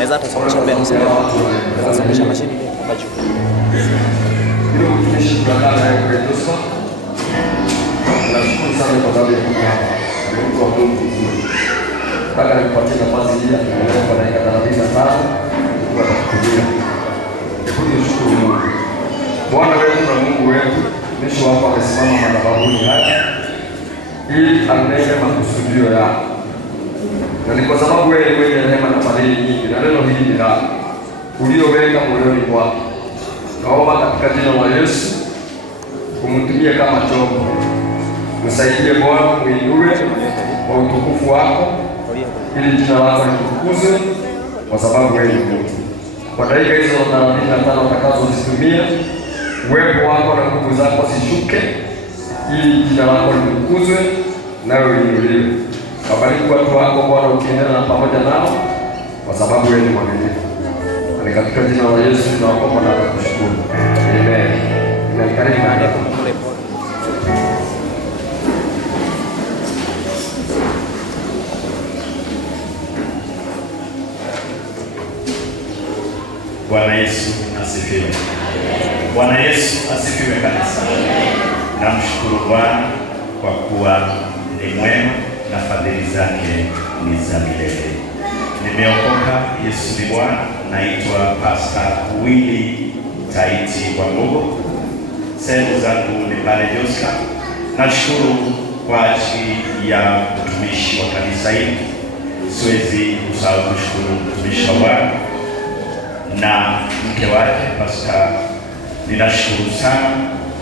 Naweza atasongesha mbele sasa. Naweza songesha mashine hapa juu. Ndio mtumishi tunakaa naye kwa Yesu. Nashukuru sana kwa sababu ya kuja hapa. Mungu wa Mungu mzuri. Nataka nikupatie nafasi hii ya kuendelea kwa dakika 35 kwa kutulia. Hebu nishukuru Mungu. Bwana wetu na Mungu wetu, mwisho wako amesimama madhabahuni hapa ili anene makusudio yako. Na ni kwa sababu wewe mwenye rehema na fadhili nyingi na neno hili ni lako ulioweka moyoni mwako. Naomba katika jina la Yesu kumtumie kama chombo. Msaidie Bwana, muinue kwa utukufu wako ili jina lako litukuzwe kwa sababu wewe ni Mungu. Kwa dakika hizo 35 utakazozitumia, uwepo wako na nguvu zako zishuke ili jina lako litukuzwe nawe uinuliwe. Wabariki watu wako Bwana, ukiendelea pamoja nao kwa sababu wewe ni mwaminifu. Ni katika jina la Yesu tunaomba na kushukuru. Amen. Karibu na hapo. Bwana Yesu asifiwe. Bwana Yesu asifiwe kanisa. Namshukuru Bwana kwa kuwa ni mwema na fadhili zake ni za milele. Nimeokoka, Yesu ni Bwana. Naitwa Pastor Willy Taiti Wangogo. Sehemu zangu ni pale Joska. Nashukuru kwa ajili ya utumishi wa kanisa hili. Siwezi kusahau kushukuru mtumishi wa Bwana na mke wake Pastor. Ninashukuru sana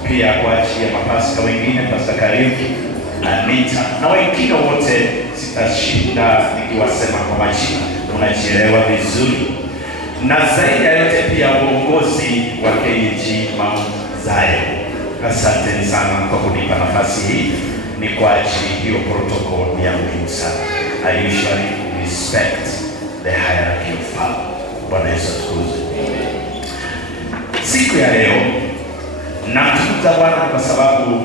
pia kwa ajili ya mapasta wengine, Pastor Karimu, Anita na wengine wote. Sitashinda nikiwasema kwa majina, unajielewa vizuri. Na zaidi ya yote pia uongozi wa KG Mount Zion. Asanteni sana kwa kunipa nafasi hii. Ni kwa ajili hiyo protocol ya muhimu sana. I usually respect the hierarchy of power. Bwana Yesu atukuzwe. Siku ya leo namtukuza Bwana kwa sababu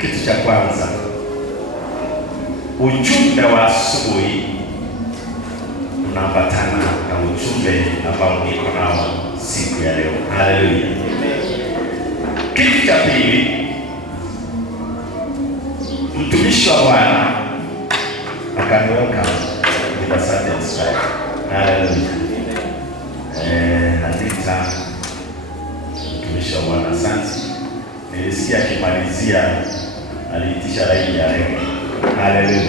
kitu cha kwanza, ujumbe wa asubuhi unaambatana na ujumbe ambao niko nao siku ya leo. Haleluya. Kitu cha pili, mtumishi wa Bwana akaniweka with a certain style. Haleluya. Anita, mtumishi wa Bwana, asante. Nilisikia akimalizia aliitisha laini ya rege. Haleluya.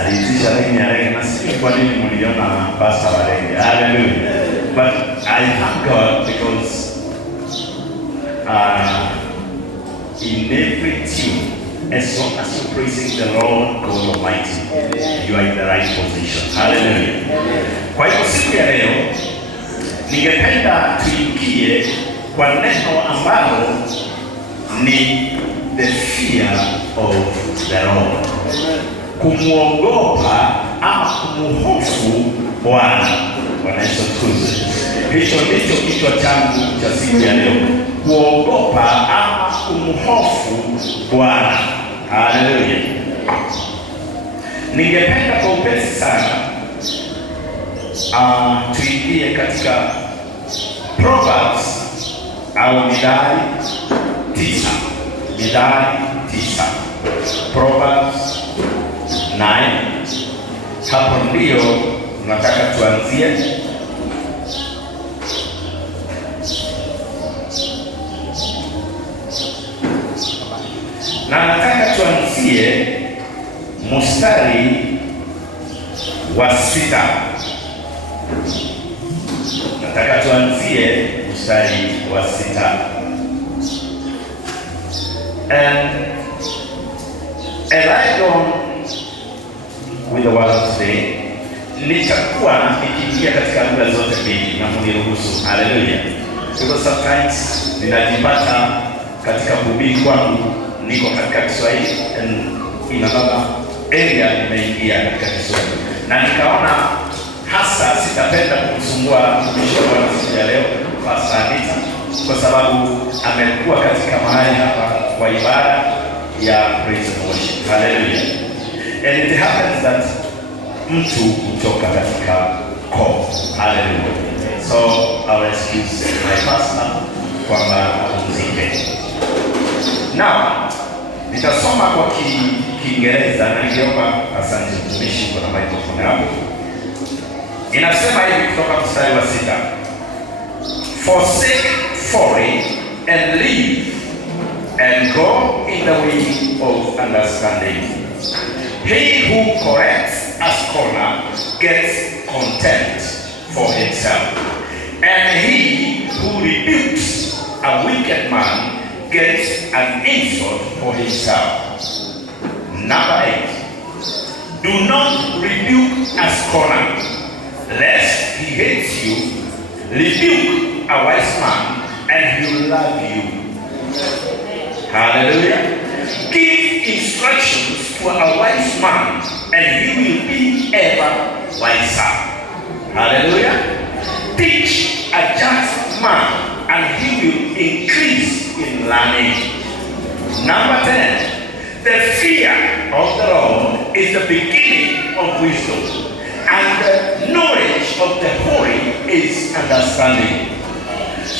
Aliitisha laini ya rege na sisi kwa nini mliona pastor wa rege. Haleluya. But I thank God because in every tune, as long as you're praising the Lord God Almighty, you are in the right position. Hallelujah. Kwa hiyo siku ya leo ningependa tuingie kwa neno ambalo ni the fear of the Lord. Kumuogopa ama kumuhofu Bwana. Bwana Yesu atukuzwe. Hicho ndicho kichwa changu cha siku ya leo. Kuogopa ama kumuhofu Bwana. Haleluya. Ningependa kwa upesi sana tuingie katika Proverbs au Mithali 9. Mithali 9. Proverbs 9. Hapo ndio nataka tuanzie. Na nataka tuanzie mstari wa 6. Nataka tuanzie mstari wa 6. And I go with the word today. Nitakuwa nikiingia katika lugha zote mbili na mniruhusu. Haleluya. Because sometimes ninajipata katika kuhubiri kwangu niko katika Kiswahili and in another area nimeingia katika Kiswahili. Na nikaona hasa sitapenda kukusumbua mtumishi wa Bwana siku ya leo Pastor Anita, kwa sababu amekuwa katika mahali hapa kwa ibada ya praise and worship. Hallelujah. And it happens that mtu kutoka katika koo. Hallelujah. So I'll excuse my pastor kwamba apumzike. Now, nitasoma kwa Kiingereza na ningeomba asante mtumishi kwa microphone hapo. Inasema hivi kutoka mstari wa 6. Forsake folly and live and go in the way of understanding. He who corrects a scholar gets contempt for himself, and he who rebukes a wicked man gets an insult for himself. Number 8. Do not rebuke a scholar, lest he hates you. Rebuke a wise man, and he will love you. Hallelujah. Give instructions to a wise man, and he will be ever wiser. Hallelujah. Teach a just man, and he will increase in learning. Number 10. The fear of the Lord is the beginning of wisdom, and the knowledge of the holy is understanding.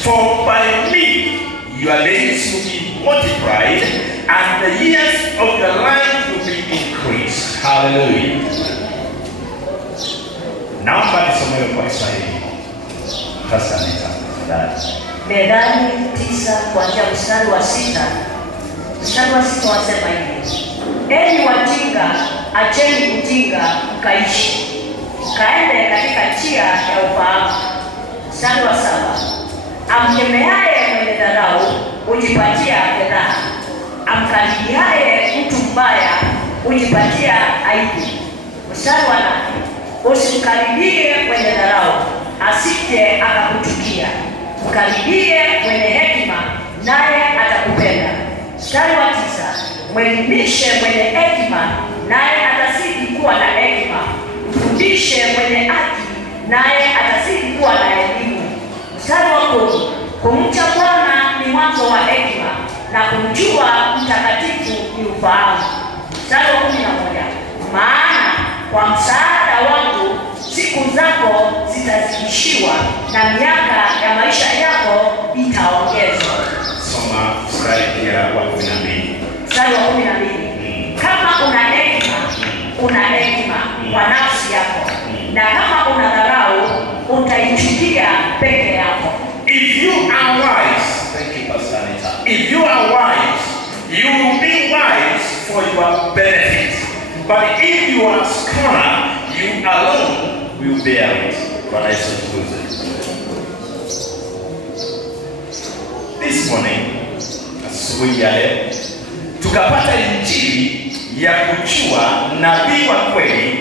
For by me your days will be multiplied, and the years of your life will be increased. Hallelujah. Naomba nisomewe kwa Kiswahili. Sasa nitafadhali. Methali 9 kuanzia mstari wa 6. Mstari wa 6 wasema hivi: enyi wajinga, acheni ujinga mkaishi, kaende katika njia ya ufahamu. Mstari wa 7. Amkemeaye mwenye dharau hujipatia fedha, amkaribiaye mtu mbaya hujipatia aibu. Mstari wa 8. Usimkaribie mwenye dharau, asije akakuchukia. Mkaribie mwenye hekima, naye atakupenda. Mstari wa 9. Mwelimishe mwenye hekima, naye atazidi kuwa na hekima. Mfundishe mwenye haki, naye atazidi kuwa na elimu. Mstari wa 10. Kumcha Bwana ni mwanzo wa hekima, na kumjua mtakatifu ni ufahamu. Mstari wa 11. Maana kwa msaada wangu siku zako zitazidishiwa, na miaka ya maisha yako itaongezwa. Soma mstari wa 12. Mstari wa 12. Kama una hekima, una hekima kwa nafsi yako, na kama una dharau, utaichukia peke yako. If you are wise, thank you, Pastor Anita. If you are wise, you will be wise for your benefit. But if you are scholar, you alone will bear it. But I suppose this morning, asubuhi ya leo, tukapata injili ya kujua nabii wa kweli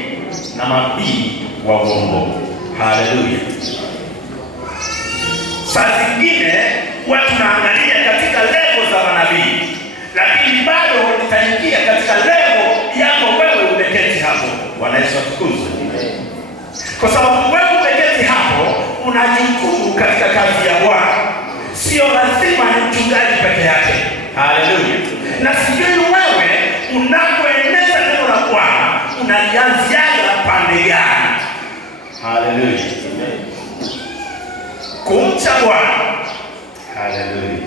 na nabii wa uongo. Hallelujah. Saa zingine watu naangalia katika level za manabii, lakini bado nitaingia katika level yako wewe umeketi hapo. Bwana Yesu atukuzwe. Kwa sababu wewe umeketi hapo, una jukumu katika kazi ya Bwana. Sio lazima ni mchungaji peke yake. Haleluya. Na sijui wewe unapoeneza neno la Bwana unalianziaga pande gani? Haleluya. Kumcha Bwana. Haleluya.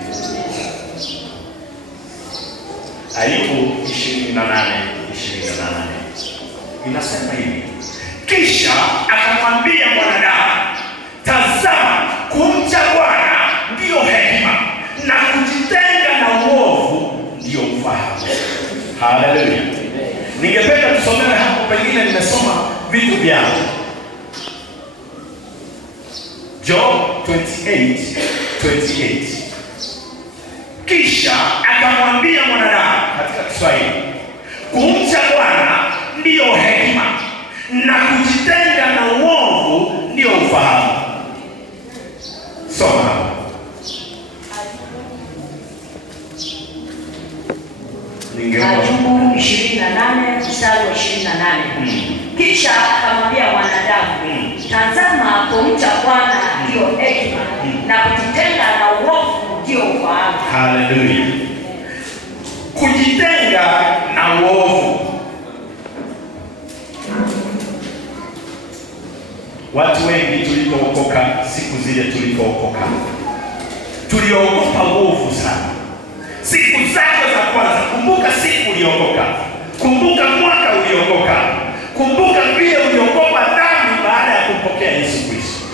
Ayubu 28:28 inasema hivi: kisha akamwambia mwanadamu, tazama, kumcha Bwana ndiyo hekima, na kujitenga na uovu ndiyo ufahamu. Haleluya. Ningependa tusomewe hapo, pengine nimesoma vitu vyangu. Job 28:28. Kisha akamwambia mwanadamu, katika Kiswahili, kumcha Bwana ndiyo hekima, na kujitenga na uovu ndiyo ufahamu. Soma. Ayubu 28 mstari wa 28. Kisha akamwambia mwanadamu, tazama, kumcha Bwana ndiyo hekima, na kujitenga na uovu ndiyo ufahamu. Haleluya. Kujitenga na uovu. Watu wengi tulipookoka, siku zile tulipookoka, tuliogopa uovu sana. Siku zako za kwanza, kumbuka siku uliokoka, kumbuka mwaka uliokoka, kumbuka vile uliogopa dhambi baada ya kumpokea Yesu Kristo.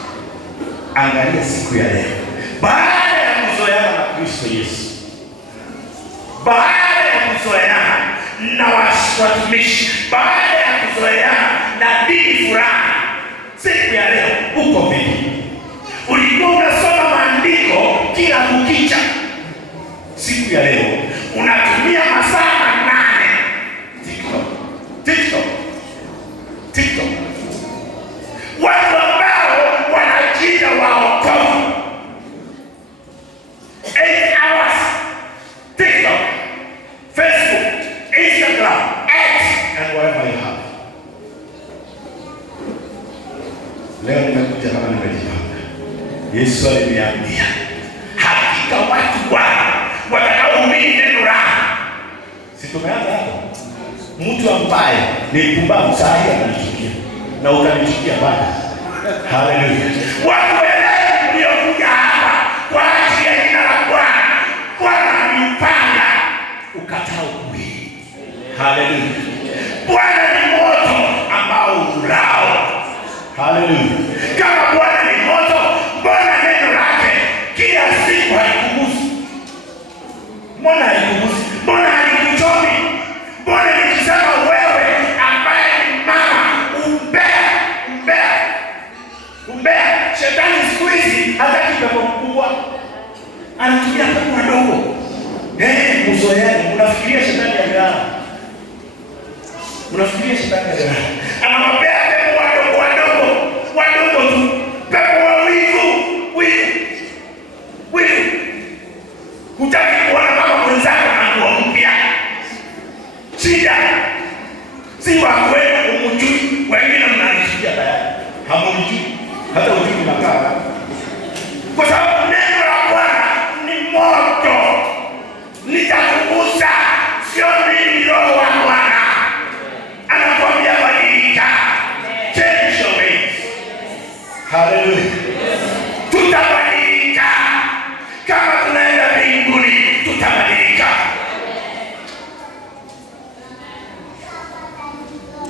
Angalia siku ya leo, baada ya kuzoeana na Kristo Yesu, baada ya kuzoeana na watumishi, baada ya kuzoeana na dini fulani, siku ya leo uko vipi? Ulikuwa unasoma maandiko kila kukicha, siku ya leo unatumia masaa 8 TikTok. Watu ambao wanajiita waokovu, 8 hours TikTok, Facebook, Instagram, X and whatever you have. Leo nimekuja kama nimejipanga. Yesu aliniambia hakika watu watakaohubiri neno lake. Si tumeanza hapo? Mtu ambaye ni mpumbavu saa hii ananichukia na ukanichukia bado. Haleluya. Watu wale mliokuja hapa kwa ajili ya jina la Bwana, Bwana alipanga ukataa ukweli. Haleluya. Bwana ni moto ambao ulao. Haleluya. Kama Bwana ni moto, Bwana neno lake kila siku halikugusi. Mbona halikugusi? Mbona halikuchomi? Mbona nikisema wewe ambaye ni mama umbea, shetani siku hizi hataki pepo mkubwa, anatumia pepo wadogo. Mzoeani, unafikiria shetani ya gharama. Anawapea pepo wadogo tu, pepo wa wivu. Hutaki kuona mama mwenzako na nguo mpya. Shida si wa kwenu, umjui. Wengine mnanisikia tayari hamjui, hata ujui nakaa, kwa sababu neno la Bwana ni moto, litakugusa. Sio mimi, Roho wa Bwana anakwambia badilika, change your ways. Haleluya. Tutabadilika kama tunaenda mbinguni, tutabadilika.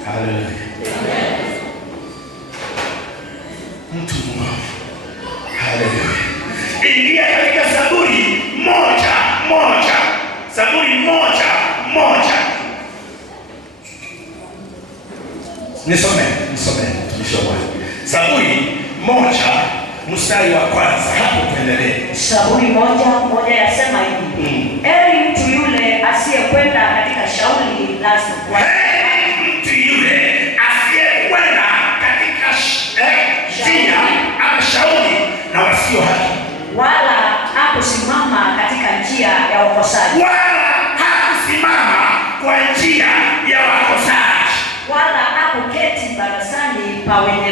Haleluya. Mtu mmoja. Haleluya. Ingia katika Zaburi moja. Zaburi moja. Nisome Zaburi 1 mstari wa kwanza. Hapo tuendelee. Zaburi 1:1 yasema hivi. Heri mtu yule asiyekwenda katika shauri la mtu yule asiyekwenda katika njia ama shauri na wasio haki, wala hakusimama katika njia ya wakosaji, wala hakuketi barazani pa wenye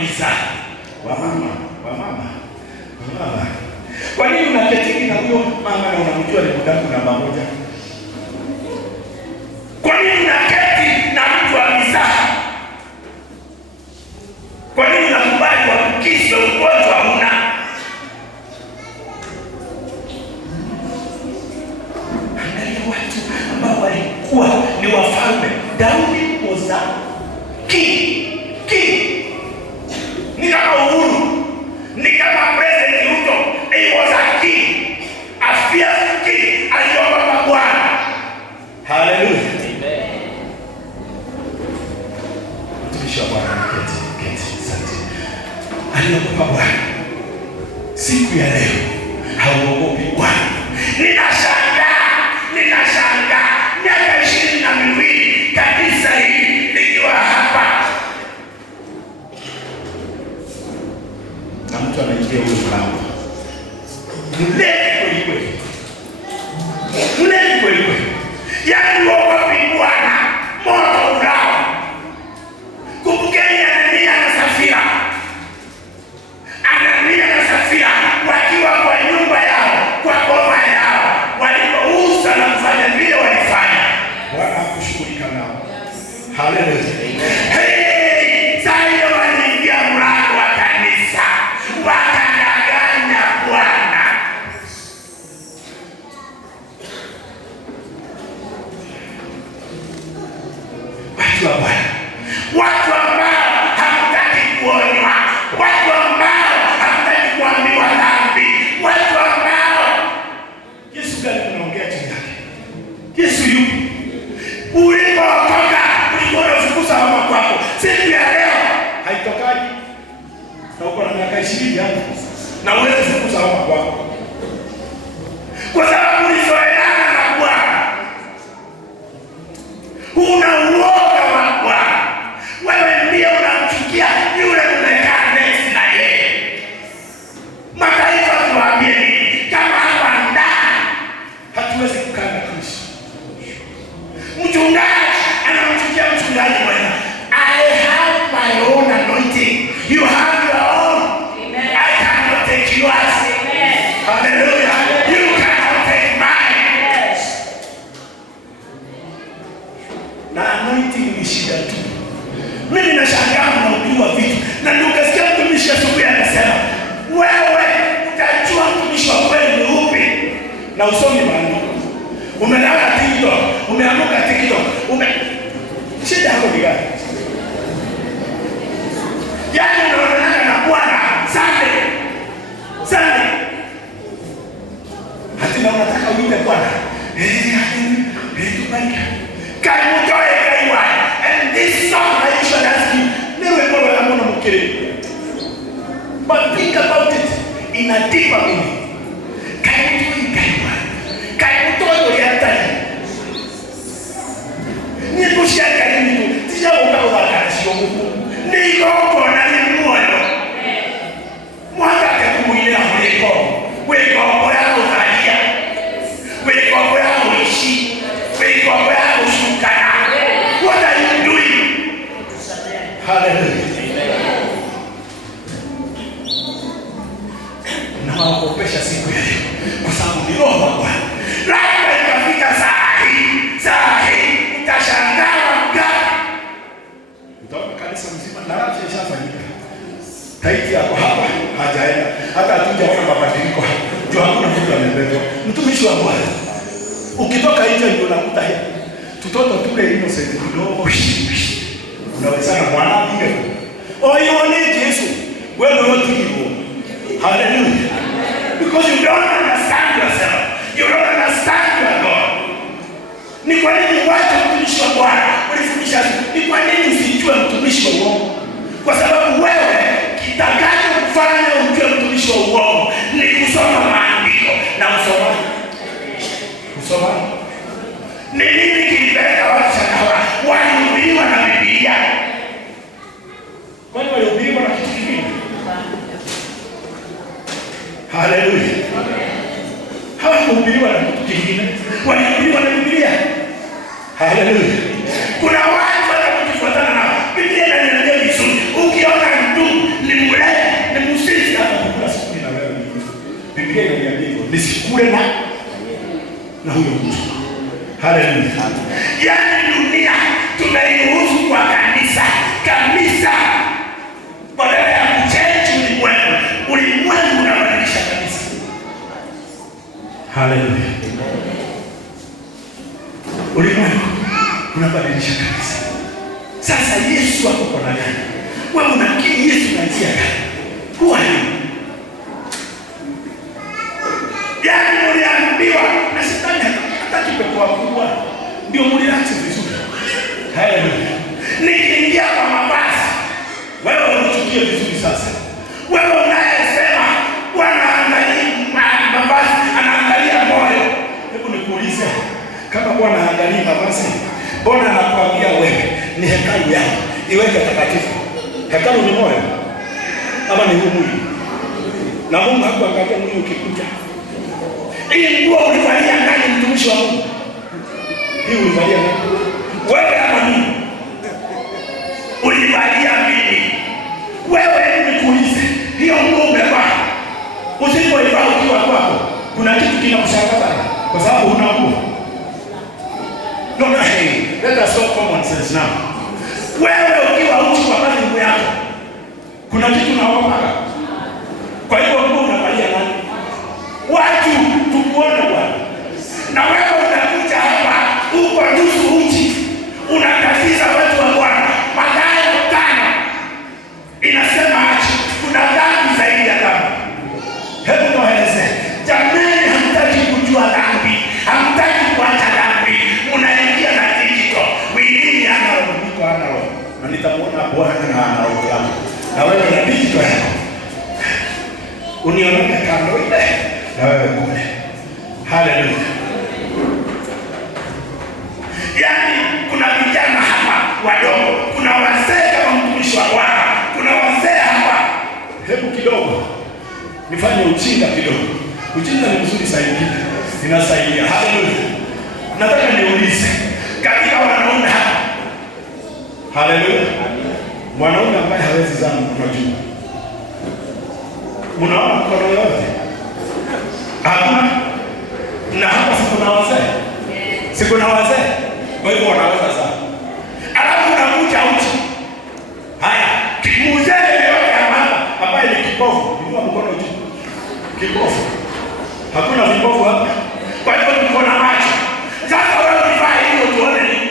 mizaha. Wamama, kwa nini unaketi na huyo mama na unamjua ni mdangu namba 1? Kwa nini unaketi na mtu wa mizaha? Kwa nini unakubali kuambukizwa ugonjwa huna? Angalia watu ambao walikuwa ni wafalme. Daudi was a king. Ni kama Uhuru, ni kama President Ruto. He was a king, a fierce king, aliogopa Bwana. Haleluya. Amen. Mtumishi wa Bwana, keti. Asante. Aliogopa Bwana. Siku ya leo hauogopi Bwana. Ninashangaa miaka 22 kanisa hili likiwa hapa, na mtu anaingia huyo mlango mleni kweli. Yaani wapi Bwana, moto ulao. Kumbukeni Anania na Safira wakiwa kwa nyumba yao, kwa boma yao, walipouza na kufanya vile walifanya. Bwana hakushughulika nao. Haleluya. Hey, sasa wanaingia mlango wa kanisa. Wakadanganya Bwana. Watu wa Bwana. Watu ambao hamtaki kuonywa. Watu ambao hamtaki kuambiwa dhambi. Watu ambao Yesu gani unaongea chini yake? Yesu yupo. Ulipookoka ulikuwa unafukuza homa kwako. Siku ya leo haitokaji. Na uko na miaka 20 hapo. Na uweze kufukuza homa kwako. Kwa sababu ulizoeana na Bwana. Una uoga wa Bwana. Wewe ndiye unamchukia yule umekaa next na yeye. Mataifa tuwaambie nini? Kama hapa ndani hatuwezi kukaa na Kristo. Mchungaji anamchukia mchungaji mwenyewe. I have my own anointing. You have your own. Amen. I cannot take yours. Amen. Hallelujah. You cannot take mine. Yes. Na anointing ni shida tu. Mimi nashangaa mnaujua vitu. Na ndio ukasikia mtumishi asubuhi anasema, wewe utajua mtumishi wa kweli ni upi? Na usomi maandiko. Umelala TikTok, umeamuka TikTok, shida yako ni gani? Yaani unaonana na Bwana Sunday. Hata na unataka uite Bwana. Tubariki. Kai mtoe kai wa. And this song I should ask you, never go wala mbona mkiri. But think about it in a deeper meaning. Kai mtoe kai wa. Kai mtoe uliatani. Nikushia kai mtu. Tija ukawa kanashio Mungu. Niko na ni moyo. Mwaka kumuilea mweko. Weko yako zalia. Weko yako ishi. Weko yako shukana. What are you doing? Hallelujah. Na wakopesha siku ya leo. Kwa sababu ni roho wa Bwana. Lazima ikafika saa hii. Utashangaa ngapi? Utaona kanisa mzima na rafu ishafanyika. Taiti yako hapa hajaenda. Hata hatujaona mabadiliko hapa. Jua hakuna mtu amebebwa. Mtumishi wa Bwana. Ukitoka nje ndio unakuta hapa. Tutoto tule innocent kidogo. Unaweza na Bwana ndio. Oione Yesu. Wewe wote hivyo. Hallelujah. Because you don't understand yourself. You don't understand your God. Ni kwa nini watu mtumishi wa Bwana ulifundisha? Ni kwa nini usijue mtumishi wa uongo? Kwa sababu wewe kitakacho kufanya ujue mtumishi wa uongo ni kusoma maandiko na kusoma. Ni nini kilipeleka watu shakawa? Walihubiriwa na Biblia. Kwani walihubiriwa na kitu kingine? Hallelujah. Hawakuhubiriwa na kitu kingine. Walihubiriwa na Biblia. Hallelujah. Kuna watu wanaofuatana na Biblia inaniambia vizuri. Ukiona mtu ni mlevi, ni msisi hata kukula sikuli na wewe. Biblia inaniambia hivyo. Nisikule na huyo mtu. Hallelujah. Yaani dunia tunairuhusu kwa kanisa. Badala ya kuchange ulimwengu unabadilisha kanisa. Hallelujah. Ulimwengu unabadilisha kanisa. Sasa Yesu ako kwa nani? Wewe unakiri Yesu na njia gani? Kuwa nini? Yaani mliambiwa na shetani hataki pepo wakubwa. Ndio mliacha vizuri. Hallelujah. Nikiingia kwa mabasi, wewe unachukia vizuri sasa. Wewe unayesema Bwana angalia mabasi, anaangalia moyo. Hebu nikuulize, kama Bwana anaangalia mabasi, Bwana anakuambia wewe ni hekalu yako, iweke takatifu. Hekalu ni moyo ama ni huu mwili? Na Mungu hakuangalia mwili ukikuja. Hii nguo ulivalia ndani, mtumishi wa Mungu. Hii ulivalia nani? Wewe ama mimi? Ulivalia mimi. Wewe nikuulize, hiyo nguo umevaa. Usipoivaa ukiwa kwako, kuna kitu kinakushangaza kwa sababu huna nguo. No, hey, let us talk common sense now. Wewe ukiwa uchi kwa ndugu yako, kuna kitu naogopa. Kwa hiyo nguo unavalia nani? Watu tukuone Bwana. Na wewe unakuja hapa uko nusu uchi, unatatiza watu wa Bwana. Mathayo 5 inasema kuna dhambi zaidi ya dhambi. Hebu nieleze. Jamani, hamtaki kujua dhambi, hamtaki kuacha dhambi, unaingia na digital. Wili ana roho, ana roho. Na nitamuona Bwana na ana roho yako. Na wewe na digital yako. Unione kando ile. Na wewe kule. Haleluya. Yaani kuna vijana hapa wadogo, kuna wazee kama mtumishi wa Bwana, kuna wazee hapa. Hebu kidogo nifanye ujinga kidogo. Ujinga ni mzuri zaidi, inasaidia. Haleluya. Nataka niulize katika wanaume hapa, haleluya, mwanaume ambaye hawezi zama mkono juu, mnaona mkono yote? Hakuna. Na hapa siku na wazee, siku na wazee, kwa hivyo wanaweza sana. Alafu unakuja uchi. Haya, mzee yote hapa ambaye ni kipofu, inua mkono juu. Kipofu. Hakuna vipofu hapa. Kwa hivyo tuko na macho. Sasa wewe unifanye hiyo tuone nini?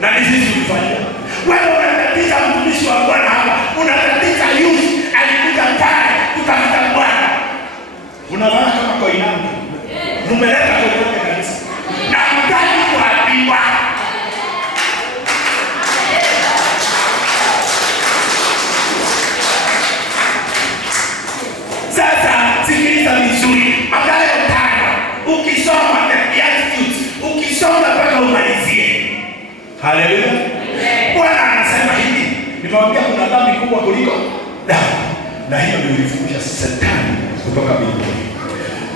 Na ni sisi tulifanya. Wewe unatatiza mtumishi wa Bwana hapa. Unatatiza youth alikuja pale kutafuta Bwana. Unaona kama kwa inani. Mumeleta kwa kanisa. Na mtaki kuambiwa. Sasa sikiliza vizuri. Mathayo 5 ukisoma Beatitudes, ukisoma mpaka umalizie. Haleluya. Bwana anasema hivi, nimewambia kuna dhambi kubwa kuliko dhambi, na hiyo ndio ilifundisha Shetani kutoka mbinguni.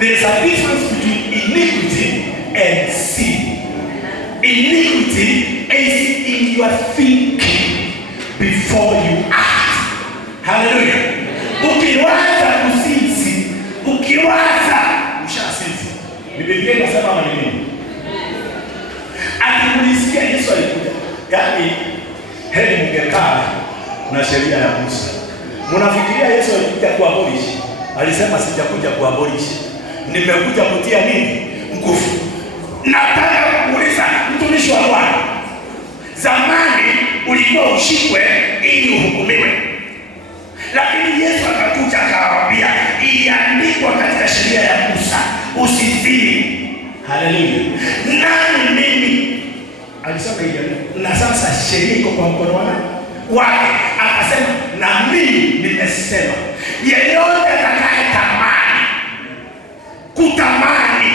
There is a difference between iniquity and sin. Iniquity is in your thinking before you act. Hallelujah. Ukiwaza kusinzi, ukiwaza ushasinzi. Ni Biblia inasema maneno. Akimulisikia Yesu alikuja. Yaani heri mngekaa na sheria ya Musa. Mnafikiria Yesu alikuja kuabolish? Alisema sijakuja kuabolish. Nimekuja kutia nini? Nguvu. Nataka kuuliza mtumishi wa Bwana. Zamani ulikuwa ushikwe ili uhukumiwe. Lakini Yesu akakuja akawaambia, iandikwa katika sheria ya Musa, usizini. Haleluya. Nani mimi? Alisema hiyo. Na sasa sheria iko kwa mkono wake. Akasema na mimi nimesema, yeyote atakayetamani kutamani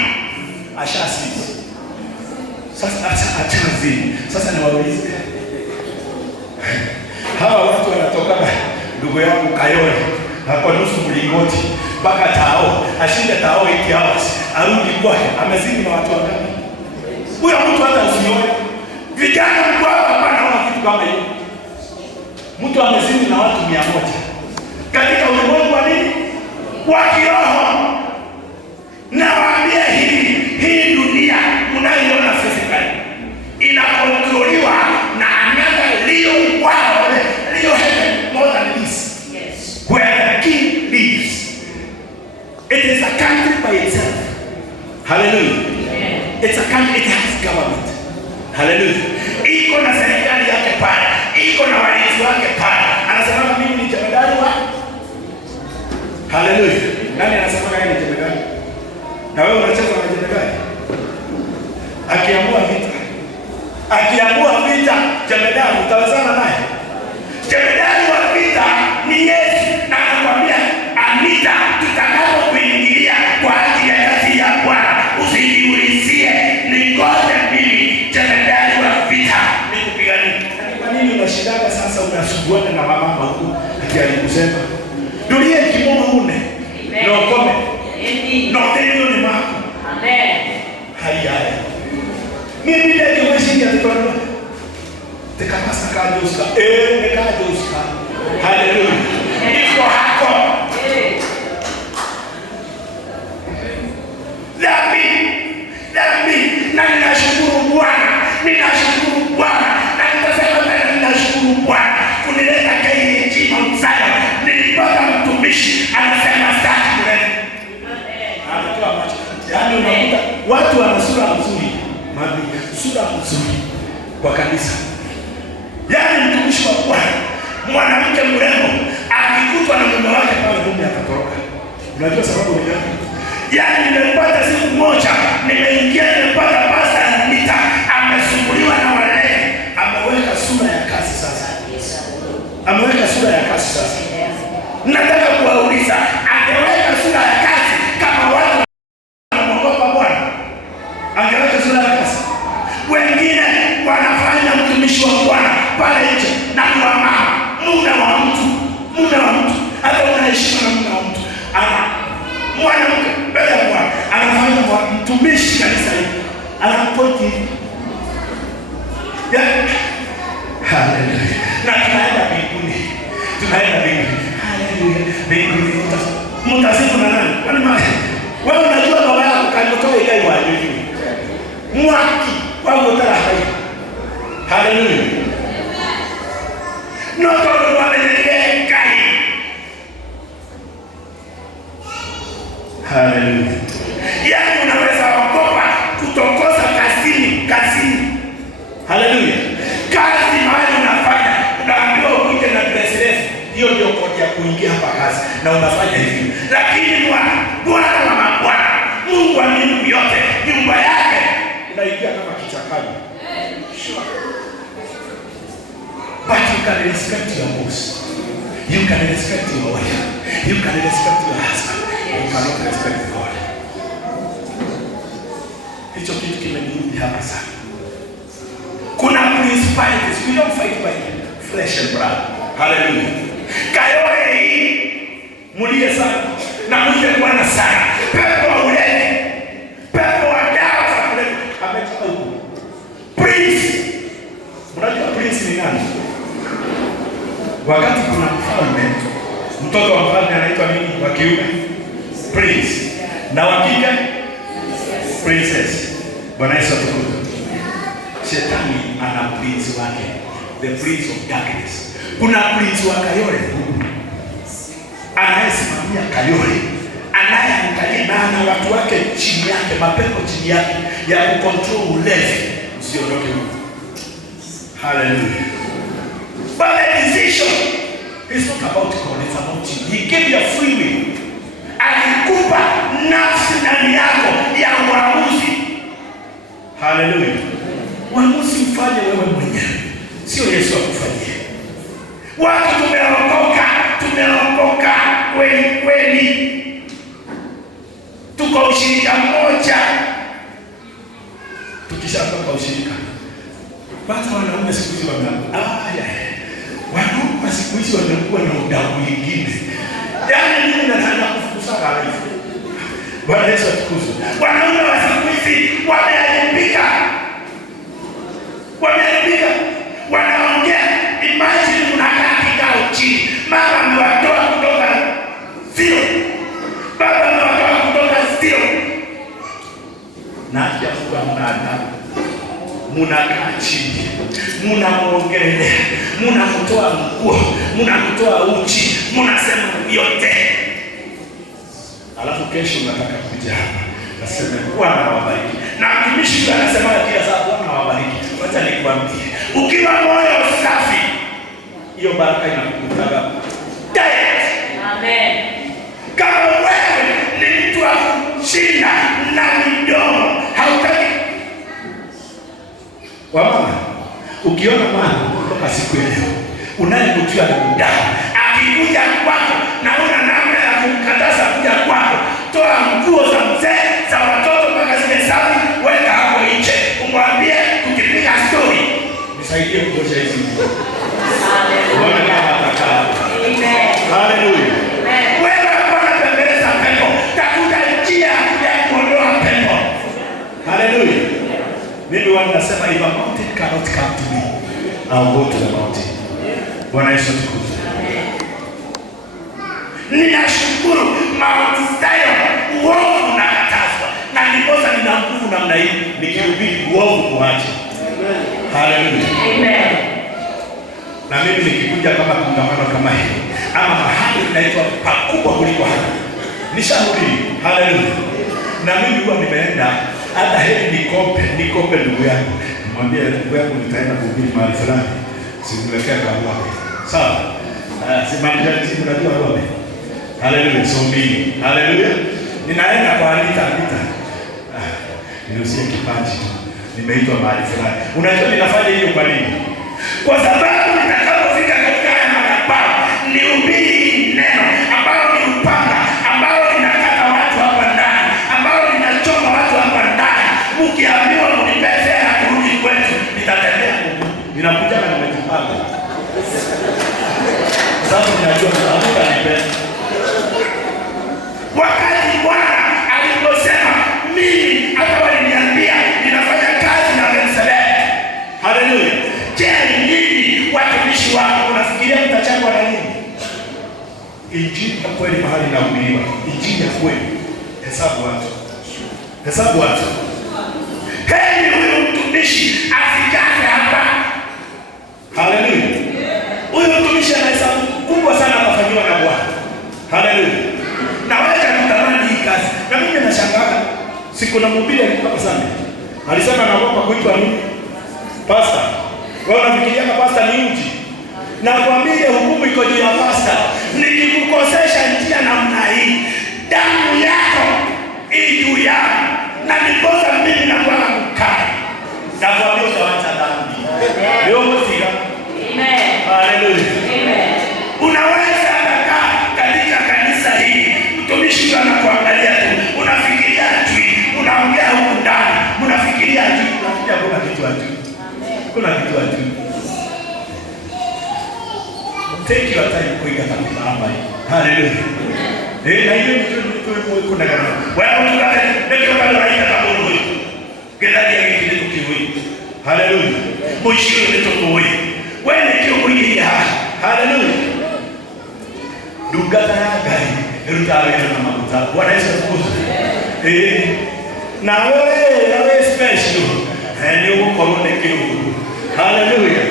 ashasizi. Sasa achana zini. Sasa niwaulize. Hawa watu wanatoka ndugu yangu Kayole hapo nusu mlingoti mpaka Tao, ashinde Tao 8 hours, arudi kwake, amezini na watu wangapi? Huyo mtu hata usione. Vijana mko hapa naona kitu kama hiyo. Mtu amezini na watu 100 katika ulimwengu wa nini? Wa kiroho. Nawaambia hii dunia mnayoiona physically inakontroliwa na another real world, real heaven, more than this. Yes. Where the king lives. It is a country by itself. Hallelujah. Yeah. It's a country, it has government. Hallelujah. Iko na serikali yake pale, iko na walinzi wake pale. Anasema mimi ni jemedari wa. Hallelujah. Nani anasema yeye ni jemedari? Na wewe unacheza na jemedari? Akiamua vita, jemedari utawezana naye? Jemedari wa vita ni Yesu, na anakuambia Anita, tutakapo kuingilia kwa ajili ya kazi ya Bwana, usijiulizie ningoje mimi jemedari wa vita nikupiganie. Kwa nini unashindana sasa, unasuguana na mama huko akialikusema dunia ikimoma une na ukome no tendo ni mako. Amen. Haya. Mimi ndio nimeshinda tena. Tekapasa kajoska. Nekajoska. Haleluya. Niko hapo. Dhambi. Na ninashukuru Bwana. Na nitasema tena ninashukuru mrembo akikutwa na mume wake pale, mume akatoroka. Unajua sababu ni gani? Yaani nimepata siku moja, nimeingia nimepata pasta Anita amesumbuliwa na wale, ameweka sura ya kasi sasa. Ameweka sura ya kasi sasa. Nataka kuwauliza, angeweka sura ya kasi kama watu wanamwogopa Bwana? Angeweka sura ya kasi? Wengine wanafanya mtumishi wa Bwana pale nje na kwa mama, mume wa mtu, hata unaheshima na mume wa mtu. Mwanamke mbele ya Bwana anafanya mtumishi kanisa hili, anapoti. Haleluya. Na tunaenda mbinguni. Haleluya. Mbinguni mtasifu na nani? Kwani wewe unajua baba yako kalitoa ikai wa juu. Mwaki wao utara hai. Haleluya. Noto wamenelea kai. Haleluya. Yaani unaweza ogopa kutokosa kazini. Haleluya. Kazi mahali unafanya, unaambiwa ukuje na dress refu. Hiyo ndio kodi ya kuingia hapa kazi na unafanya hivi. Lakini Bwana wa mabwana, Mungu wa miungu yote, nyumba yake inaingia kama kichakani. But you can respect your boss. You can respect your wife. You can respect your husband. You cannot respect God. Hicho kitu kimenirudi hapa sana. Kuna principalities. We don't fight by flesh and blood. Hallelujah. Kayore hii mulie sana na mwite Bwana sana. Pepo wa ulevi, pepo wa dawa za kulevya ametoka huko. Prince. Mnajua prince ni nani? Wakati kuna mfalme, mtoto wa mfalme anaitwa nini? Wa kiume prince, na wa kike princess. Bwana Yesu atukuzwe. Shetani ana prince wake, the prince of darkness. Kuna prince wa Kayole anayesimamia Kayole, anayeangalia na ana watu wake chini yake, mapepo chini yake ya kucontrol ulevi. Usiondoke huko. Hallelujah. But the decision is not about God, it's about you. He gave you a free will. Alikupa nafsi ndani yako ya uamuzi. Hallelujah. Uamuzi ufanye wewe mwenyewe, sio Yesu akufanyie. Watu tumeokoka kweli. Tuko ushirika mmoja. Tukishatoka ushirika, basi wanaume siku hizi wanaume siku hizi wanakuwa na udaku mwingine. Yaani mimi nataka kufukuza kabisa. Bwana Yesu atukuzwe. Wanaume wa siku hizi wameharibika. Wanaongea, imagine unakaa kikao chini. Mama amewatoa kutoka zero. Baba amewatoa kutoka zero. Na acha kuwa mnada. Munakaa chini. Munamuongelea. Munamutoa nguo. Munamutoa uchi. Munasema yote. Alafu kesho unataka kuja hapa. Nasema Bwana awabariki. Na mtumishi anasema kila saa Bwana awabariki. Wacha nikwambie, ukiwa moyo safi, hiyo baraka inakukutaga direct. Amen. Kama wewe ni mtu wa kushinda na midomo, hautaki. Wamama, ukiona mwana kutoka siku ya leo unayekutia muda akikuja kwako na una namna ya kumkataza kuja kwako, toa nguo za mzee za watoto mpaka zile safi, weka hapo nje, umwambie tukipiga story nisaidie kuosha hizi nguo. Bwana kama atakaa. Amen. Haleluya. Wewe Bwana pembeleza pepo, tafuta njia ya kuondoa pepo. Haleluya. Mimi wanasema if a mountain cannot come to me, I'll go to the mountain. Bwana Yesu atukuzwe. Ninashukuru Mount Zion, uovu unakatazwa. Na ndiposa nina nguvu namna hii nikihubiri uovu kuacha. Haleluya. Amen. Na mimi nikikuja kama kongamano kama hili ama mahali inaitwa pakubwa kuliko hapa, nishahubiri. Haleluya. Na mimi huwa nimeenda hata heri nikope ndugu yangu. Mwambie ndugu yangu nitaenda kuhubiri mahali fulani. Simwekea kwa wapi. Sawa. Simamilizi unajua ng'ombe. Haleluya, sombini. Haleluya. Ninaenda kwa Anita. Niusie kipaji. Nimeitwa mahali fulani. Unajua ninafanya hiyo kwa nini? Kwa sababu nitakapofika katika haya madhabahu, nihubiri neno ambalo ni upanga, ambalo linakata watu hapa ndani, ambalo linachoma watu hapa ndani. Ukiambiwa mnipeze na kurudi kwetu, nitatembea Mungu. Ninakuja na nimejipanga. Sasa ninajua hakuna nipeza. Wakati Bwana aliposema mimi hata waliniambia ninafanya kazi na Bethlehem. Haleluya. Je, nini watumishi wako unafikiria mtachagua na nini? Injili ya kweli mahali inahubiriwa. Injili ya kweli. Hesabu watu. Heri huyu mtumishi afikaze hapa. Haleluya. Huyu mtumishi ana hesabu kubwa sana atafanyiwa na Bwana. Haleluya. Na wewe unatamani hii kazi. Na mimi nashangaa. Siku na mhubiri alikuwa sana. Alisema anaogopa kuitwa nini? Pastor. Wewe unafikiria pastor ni mji? Na kuambia hukumu iko juu ya pastor. Nikikukosesha njia namna hii, damu yako juu yangu. Na niposa mimi na Bwana mkali. Na kuambia utawacha dhambi. Leo msiga. Amen. Haleluya. Amen. Unaweza kukaa katika kanisa hili, mtumishi anakuangalia tu. Unafikiria tu, unaongea huko ndani, unafikiria tu, unafikiria kuna kitu hapo. Kuna kitu hapo. Take your time kuiga katika hapa. Haleluya. Na hiyo ndio kuna kama. Wewe unataka ndio kama raia kama wewe. Gelaji yake kitu kiwi. Haleluya. Mwisho ndio tukoe. Wewe ndio mwenye ya. Haleluya. Dugata gari. Rutawe na mafuta. Bwana Yesu asifiwe. Na wewe special. Ndio uko kwenye kitu. Haleluya.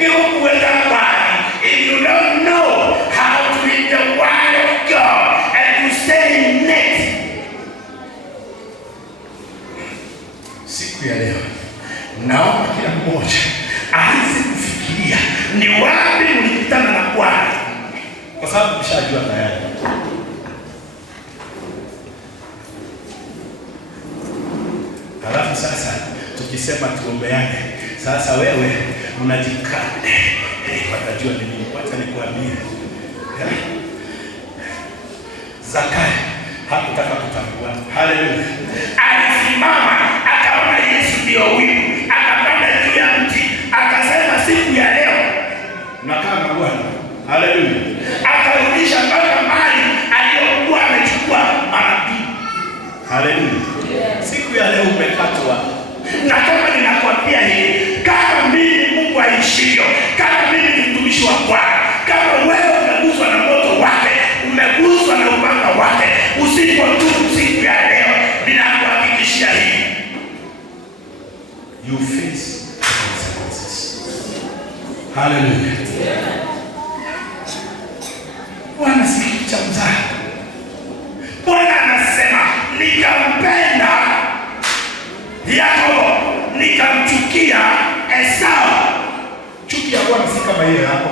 Iko kuweka bali. If you don't know how to read the word of God and to stay in it. Siku ya leo naomba kila mmoja aanze kufikiria ni wapi mlikutana na Bwana, kwa sababu mshajua tayari. Halafu sasa tukisema tuombeane, sasa wewe unajikana watajua nini. Wacha nikuambie, Zakayo hakutaka kutambua. Haleluya. Alisimama akaona Yesu ndio huyu, akapanda juu ya mti, akasema siku ya leo nakaa na Bwana. Haleluya. Akarudisha mpaka mali aliyokuwa amechukua manabii. Haleluya. Siku ya leo umekatwa. Na kama ninakwambia hili, kama mimi Mungu aishio, kama mimi ni mtumishi wa Bwana, kama wewe umeguswa na moto wake, umeguswa na upanga wake, usipotubu siku ya leo, ninakuhakikishia hii, you face consequences. Hallelujah. Bwana si kitu cha mzaha. Bwana anasema nikampenda Yakobo, nikamchukia Esau. Chuki ya Bwana si kama ile hapo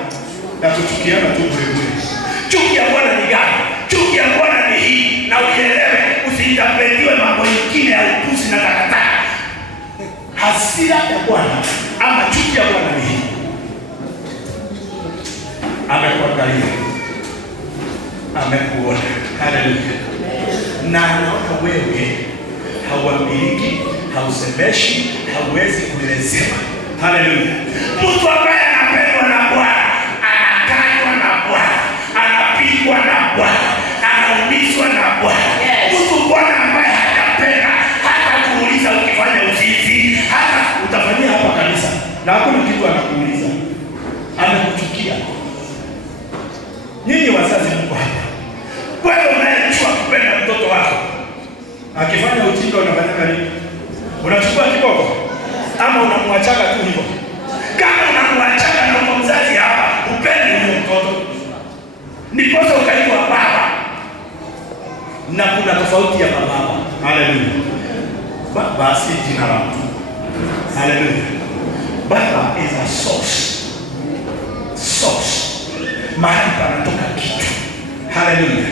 na kuchukiana tu bure. Chuki ya Bwana ni gani? Chuki ya Bwana ni hii, na uelewe, usiinterpretiwe mambo mengine ya upuzi na takataka. Hasira ya Bwana ama chuki ya Bwana ni hii. Amekuangalia, amekuona. Haleluya. Na anaona wewe hauamiliki, hausemeshi, hauwezi kuelezea. Haleluya. Mtu ambaye anapendwa na Bwana, anakanywa na Bwana, anapigwa na Bwana, anaumizwa na Bwana. Mtu Bwana ambaye hajapenda hata kuuliza ukifanya uzinzi, hata utafanyia hapa kanisa na hakuna kitu anakuuliza. Anakuchukia. Nyinyi wazazi mko hapa. Wewe unayechukua kupenda mtoto wako, akifanya ujinga unafanya nini? Unachukua kiboko ama unamwachaga tu hivyo? Kama unamwachaga na uko mzazi hapa, upendi huyo mtoto, niposa ukaitwa baba. Na kuna tofauti ya baba. Haleluya. Baba si jina la mtu. Haleluya. Baba is a source. mahali panatoka kitu. Haleluya.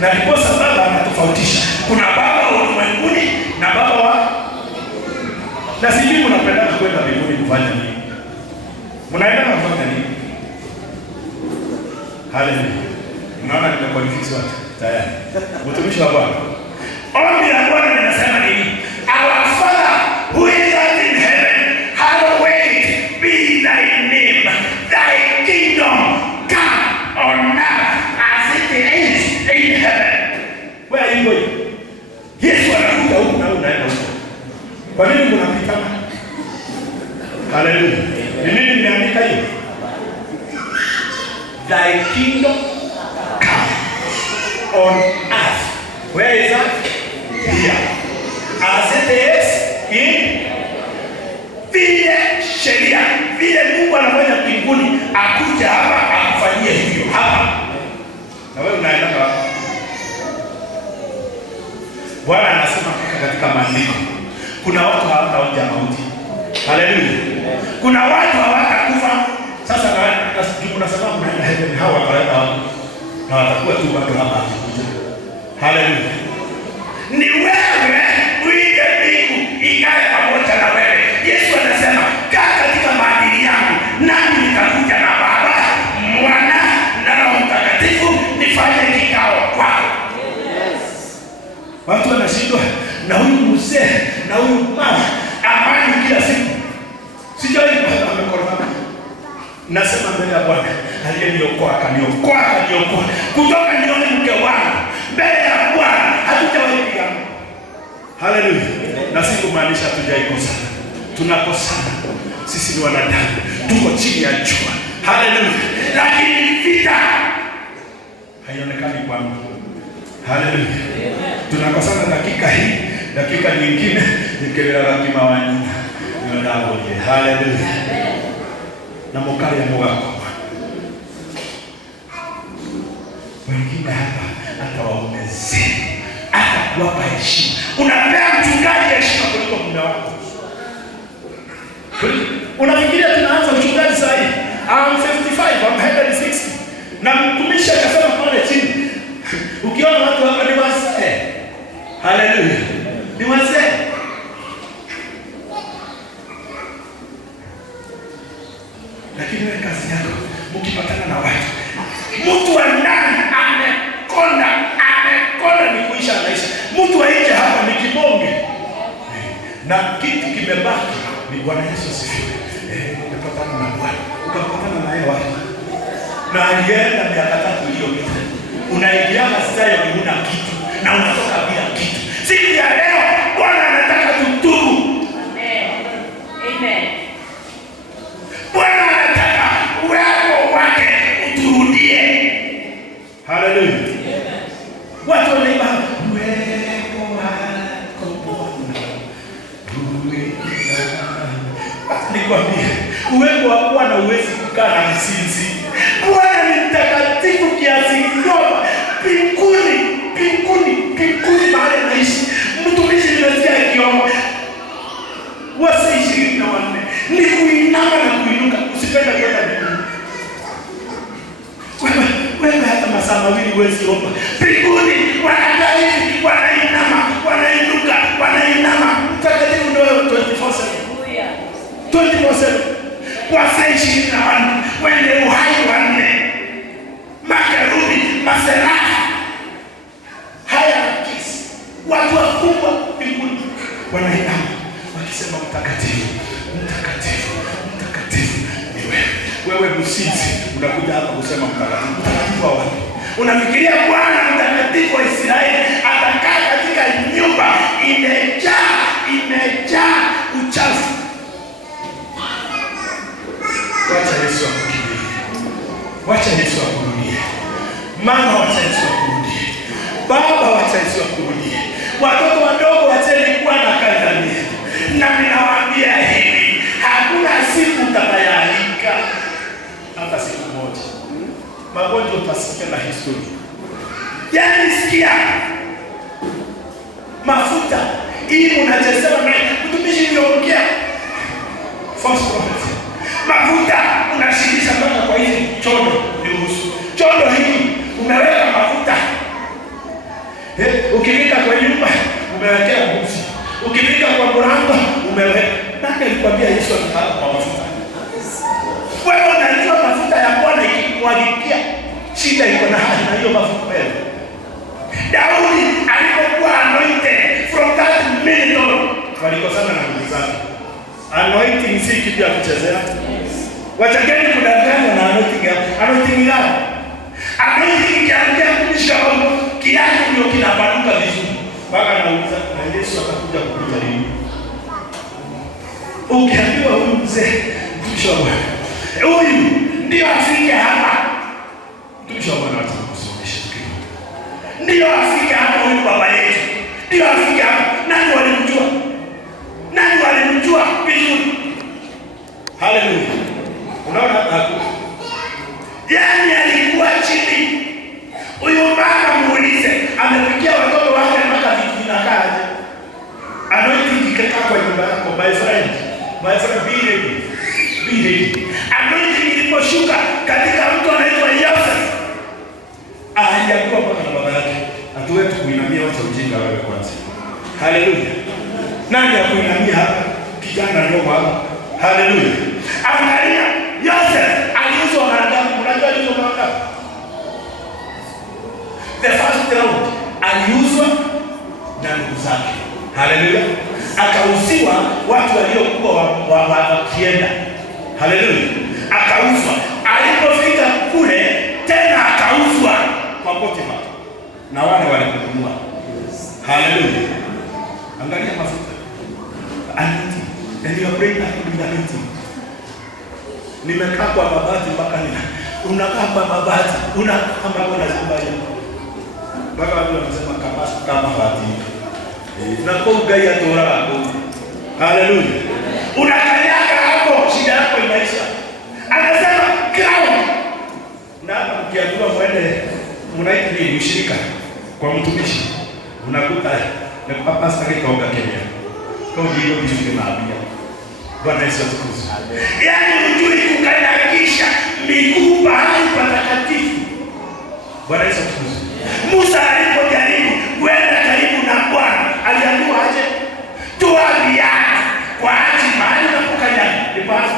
Na ndipo sababu anatofautisha. Kuna baba wa ulimwenguni na baba wa, na sijui mnapenda kwenda mbinguni kufanya nini? Mnaenda kufanya nini? Haleluya. Unaona nimequalify watu tayari. Mtumishi wa Bwana. Ombi la Bwana linasema nini? Our Father who is in heaven, hallowed be thy name. Thy kingdom come on earth as it is in heaven. Where are you going? Yesu anakuja huku na unaenda huko. Kwa nini mnapitana? Haleluya. Ni nini nimeandika hiyo? Thy kingdom come on earth. Where is that? Here. As it is in vile sheria, vile Mungu anafanya mbinguni, akuja hapa akufanyie hivyo hapa. Na wewe unaenda wapi? Bwana anasema katika maandiko, kuna watu hawataonja mauti. Haleluya. Kuna watu hawatakufa. Sasa kuna sababu naenda heaven, hawa wataenda hapo na watakuwa tu bado hapa akikuja. Haleluya. Ni wewe uige mbingu ikae pamoja na wewe. Yesu anasema kaa katika maadili yangu, nami nitakuja na Baba, Mwana na Roho Mtakatifu nifanye kikao kwako. Watu wanashindwa na huyu mzee na huyu mama amani kila siku. Sijui amekoroma. Nasema mbele ya Bwana aliyeniokoa akaniokoa kutoka nione mke wangu. Mbele ya Bwana hatujawahi pigana. Haleluya. Na si kumaanisha hatujaikosana. Tunakosana. Sisi ni wanadamu. Tuko chini ya jua. Haleluya. Lakini vita haionekani kwangu. Haleluya. Tunakosana dakika hii, dakika nyingine nikelea lakima wanyuma. Ndio. Haleluya. Na mokali ya mwako. Wengine hapa hata waumeze, hata kuwapa heshima. Unapea mchungaji heshima kuliko mume wako. Unafikiria tunaanza mchungaji sasa hivi? I'm 55, I'm headed 60. Na mtumishi akasema pale chini, ukiona watu hapa ni wazee. Haleluya. Ni wazee. Lakini wewe kazi yako, mkipatana na watu, mtu wa ndani amekonda ni kuisha anaisha. Mtu wa nje hapa ni kibonge. Na kitu kimebaki ni Bwana Yesu asifiwe. Ukipatana na Bwana, ukapatana na yeye wapi? Na alienda miaka 3 iliyopita. Unaingia sasa hivi huna kitu na unatoka bila kitu. Siku ya leo Bwana anataka tutubu. Amen. Amen. Bwana anataka uwepo wake uturudie. Haleluya. Watu wanaimba uwepo wako Bwana. Nikwambie, uwepo wa Bwana huwezi kukaa na msinzi. Bwana ni mtakatifu kiasi kwamba mbinguni mahali anaishi. Mtumishi nimesikia akiomba wasa 24 ni kuinama na kuinuka. Usipenda kwenda mbinguni. Wewe hata masaa mawili huwezi omba. Mbinguni wanadai, wanainama, wanainuka, wanainama. Mtakatifu ndio 24/7. 24/7. Wasa 24 wenye uhai wanne. Makerubi, maserafi. Haya kisi. Watu wakubwa mbinguni wanainama wakisema mtakatifu, mtakatifu, mtakatifu ni wewe. Wewe msinzi unakuja hapa kusema mtakatifu. Mtakatifu wa wapi? Unafikiria Bwana mtakatifu wa Israeli atakaa katika nyumba imejaa uchafu? Wacha Yesu akukimbie. Wacha Yesu akurudie. Mama, wacha Yesu akurudie. Baba, wacha Yesu akurudie. Watoto wadogo wacheni Bwana kandani. Na ninawaambia hivi, hakuna siku utakayoalika hata siku moja. Magonjwa utasikia na historia. Yaani sikia. Mafuta hii unachezewa na mtumishi aliongea. False prophet. Mafuta unashikisha mpaka kwa hizi chono ni uso. kumwagikia. Shida iko na hiyo mafuta yale. Daudi alipokuwa anointed from that minute on, walikosana na ndugu zake. Anointing si kitu ya kuchezea. Wachageni kudanganywa na anointing yao. Anointing kiangia kumisha kiatu ndio kinapanuka vizuri. Mpaka nauliza na Yesu atakuja kukuja lini? Ukiambiwa huyu mzee mtumishi wa Bwana, huyu ndio afike hapa. Mtumishi wa Bwana atakusomesha kidogo. Ndio afike hapa huyu baba yetu. Ndio afike hapa. Nani walimjua? Nani walimjua vizuri? Haleluya. Unaona hapo? Yaani alikuwa chini. Huyu mama muulize, amepikia watoto wake mpaka vitu vinakaaje? Anointing ikakaa kwa nyumba yako, my friend, be ready. Anointing iliposhuka katika mtu anaitwa Yosef, aliambiwa mpaka na baba yake, hatuwezi kuinamia, wacha ujinga wewe kwanza. Haleluya. Nani ya kuinamia hapa? Kijana ndogo hapa. Haleluya. Angalia, Yosef aliuzwa mara ngapi? Unajua aliuzwa mara ngapi? The first round aliuzwa na ndugu zake. Haleluya. Akauziwa watu waliokuwa wakienda. Haleluya. Akauzwa. Alipofika kule tena akauzwa kwa Potifa. Na wale walikununua. Haleluya. Angalia mafuta. Anointing. And you are praying with anointing. Nimekaa kwa mabati mpaka unakaa kwa mabati. Unakaa mpaka unazimbaje. Mpaka watu wanasema kama hati. Na kwa ugai ya Torah hapo. Haleluya. Unakanyaga hapo, shida yako inaisha. Anasema crown. Na ukiambiwa mwende mnaiti ni ushirika kwa mtumishi. Unakuta na kwa pastor kaoga Kenya. Kwa hiyo ndio tunaambia. Bwana Yesu atukuzwe. Yaani unjui kukanyagisha miguu mahali patakatifu. Bwana Yesu atukuzwe. Musa alipojaribu kwenda karibu na Bwana, aliambiwa aje? Toa viatu kwa ajili mahali na kukanyaga. Ni basi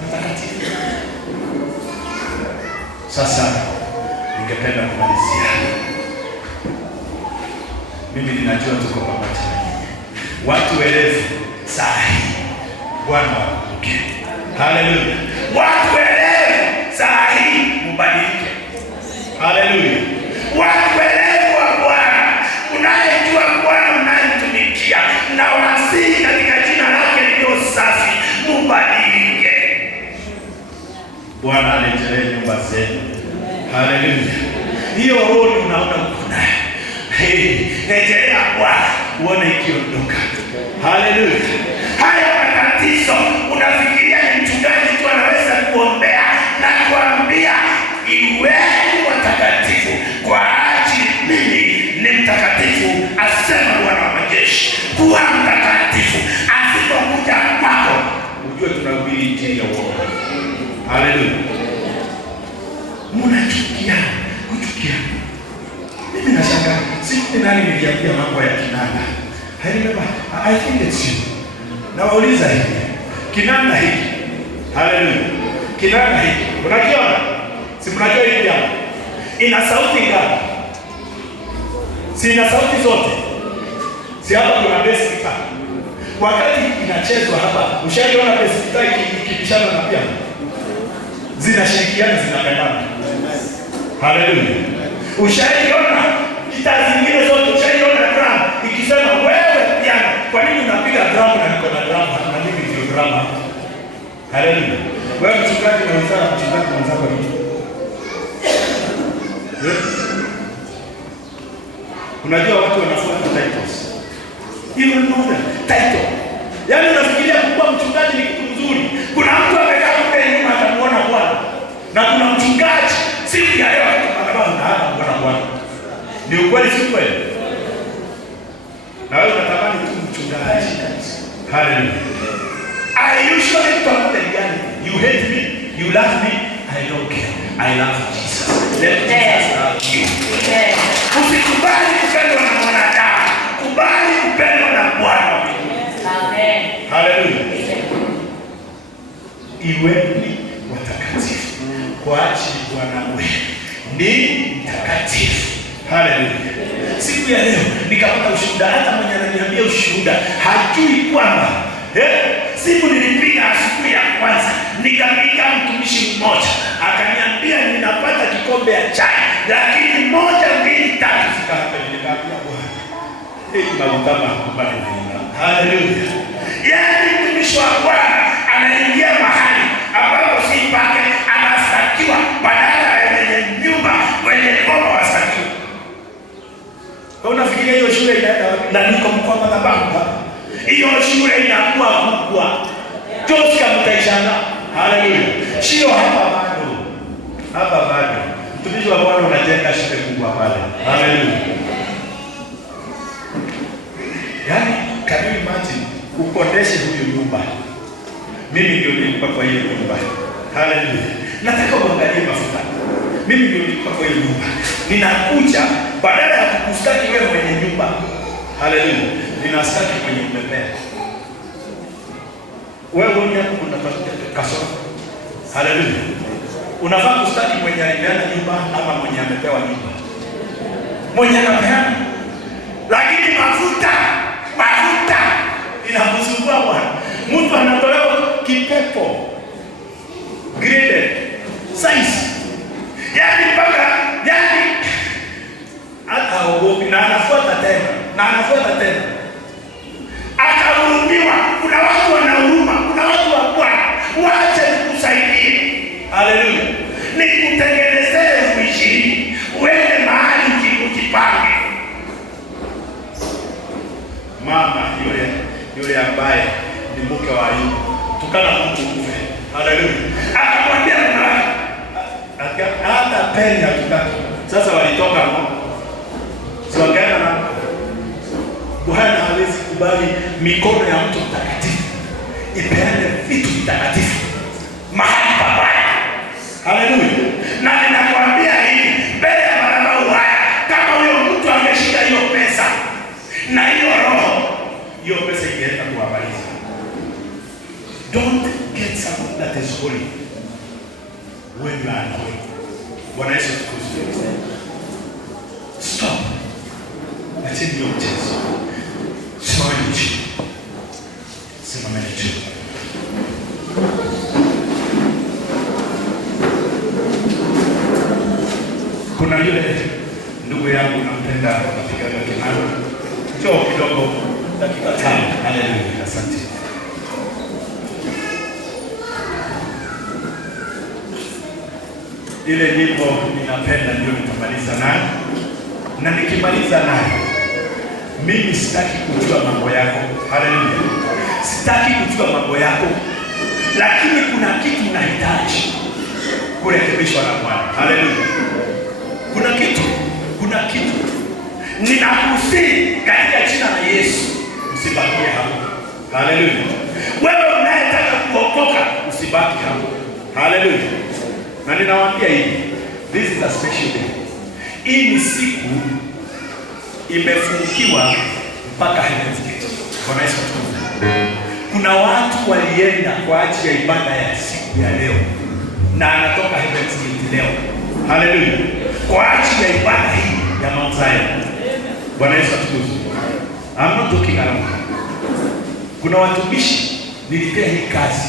patakatifu. Sasa ningependa kumalizia. Mimi ninajua tuko pamoja na nyinyi. Watu werevu sahi Bwana wakumbuke. Haleluya. Watu werevu sahi mbadilike. Haleluya. Watu werevu wa Bwana, unayejua Bwana unayemtumikia, na wasihi katika jina lake lililo safi, mbadilike. Bwana arejelee nyumba zenu. Haleluya. Hiyo roho unaona uko nayo. Rejelea Bwana uone ikiondoka. Haleluya. Haya matatizo unafikiria ni mchungaji tu anaweza kuombea na kuambia iweni watakatifu kwa ajili mimi ni mtakatifu, asema Bwana wa majeshi. Kuwa mtakatifu, asipokuja kwako ujue tunahubiri injili ya uongo. Haleluya. Mnachukia, kuchukia. Mimi nashangaa, siku nani niliambia mambo ya kinanda. I remember, I think it's you. Na wauliza hivi, kinanda hiki. Haleluya. Kinanda hiki. Unakiona? Si mnajua hiki hapa. Ina sauti ngapi? Si ina sauti zote. Si hapa kuna bass guitar. Wakati inachezwa hapa, ushaona bass guitar ikipishana na piano. Zinashirikiana, zinapendana. Haleluya. Ushaona gitaa zingine zote, ushaona drum ikisema wewe piano, kwa nini unapiga drum na niko na drum na mimi ndio drum? Haleluya. Wewe mchungaji na mchungaji mwenzako ni unajua watu wanafuata titles. You know the title. Yaani unafikiria kuwa mchungaji ni kitu mzuri. Kuna mtu amekaa huko nyuma atamuona Bwana. Na kuna mchungaji siku ya leo atakuwa na Bwana. Ni ukweli si kweli? Na wewe unatamani tu mchungaji. Hallelujah. I usually talk the reality. You hate me, you love me, I don't care. I love Jesus. Let Jesus love you. Usikubali kupendwa na mwanadamu. Kubali kupendwa na Bwana. Amen. Hallelujah. Iweni watakatifu kwa ajili Bwana wetu ni mtakatifu. Haleluya. Siku ya leo nikapata ushuhuda, hata mwenye ananiambia ushuhuda hajui kwamba siku nilipiga asubuhi ya kwanza, nikapiga mtumishi mmoja akaniambia ninapata kikombe ya chai, lakini 1, 2, 3 zikahapo. Nikaambia Bwana, mautama kubali na haleluya. Yaani mtumishi wa Bwana anaingia mahali ambapo si pake, anastakiwa badala ya mwenye nyumba, mwenye boma wastakiwa. Kwa unafikiria hiyo shule inaenda wapi? Na niko mkoa madhabahu. Hiyo shule inakuwa kubwa. Joska mtaishana. Haleluya. Sio hapa bado. Hapa bado. Mtumishi wa Bwana unajenga shule kubwa pale. Haleluya. Yaani kadiri maji ukodeshe huyo nyumba. Mimi ndio nilikuwa kwa hiyo nyumba. Haleluya. Nataka uangalie mafuta. Mimi ndio nilikuwa kwa hiyo nyumba. Ninakuja badala ya kukustaki wewe mwenye nyumba. Haleluya. Ninastaki mwenye umepea. Wewe unataka unatafuta kasoro. Haleluya. Unafaa kustaki mwenye alipeana nyumba ama mwenye amepewa nyumba. Mwenye anapeana. Lakini mafuta inakusumbua Bwana. Mtu anatolewa kipepo. Graded size. Yaani mpaka hata uogopi na anafuata tena. Akahurumiwa. Kuna watu wana huruma, kuna watu wa Bwana. Waache kukusaidie. Haleluya. Nikutengenezee uishi. Uende mahali ujipange. Mama yule ambaye ni mke wa Ayubu, tukana Mungu ufe. Haleluya. Akamwambia hata peni hatutaki. Sasa walitoka hapo. Siwakaenda na Bwana hawezi kubali mikono ya mtu mtakatifu ipeane vitu vitakatifu mahali pabaya. Haleluya. Na ninakwambia hivi mbele ya madhabahu haya, kama huyo mtu ameshika hiyo pesa na hiyo roho, hiyo pesa ingeenda kuwabaliza. Don't get something that is holy when you are unholy. Bwana Yesu asifiwe. Stop. Acheni hiyo mchezo. Simameni chini. Simameni chini. Kuna yule ndugu yangu nampenda, napigaga kinanda. Njoo kidogo dakika 5. Haleluya. Asante. Ile nyimbo ninapenda ndio nitamaliza nayo. Na nikimaliza nayo, mimi sitaki kujua mambo yako. Haleluya. Sitaki kujua mambo yako. Lakini kuna kitu unahitaji kurekebishwa na Bwana. Haleluya. Kuna kitu. Ninakusihi katika jina la Yesu, usibakie hapo. Haleluya. Wewe unayetaka kuokoka, usibaki hapo. Haleluya. Na ninawaambia hivi, this is a special day. Hii ni siku imefungiwa mpaka Heaven's Gate. Bwana Yesu asifiwe. Kuna watu walienda kwa ajili ya ibada ya siku ya leo na anatoka Heaven's Gate leo. Haleluya. Kwa ajili ya ibada hii ya Mount Zion. Bwana Yesu asifiwe. I'm not talking around. Kuna watumishi nilipea hii kazi.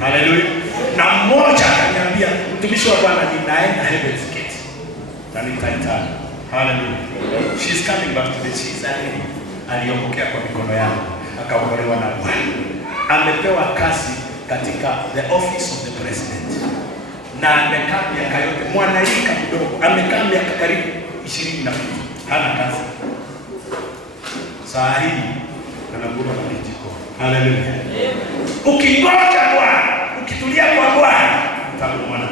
Haleluya. Na mmoja akaniambia, mtumishi wa Bwana, ninaenda Heaven's Gate. Na nitaita. Hallelujah. She's coming back to the church. Aliopokea kwa mikono yangu, akaokolewa na Bwana. Amepewa kazi katika the office of the president. Na amekaa miaka yote, mwanalika mdogo, amekaa miaka karibu 20 na kitu. Hana kazi. Saa hii anakula na kijiko. Hallelujah. Ukingoja Bwana, ukitulia kwa Bwana, utamwona.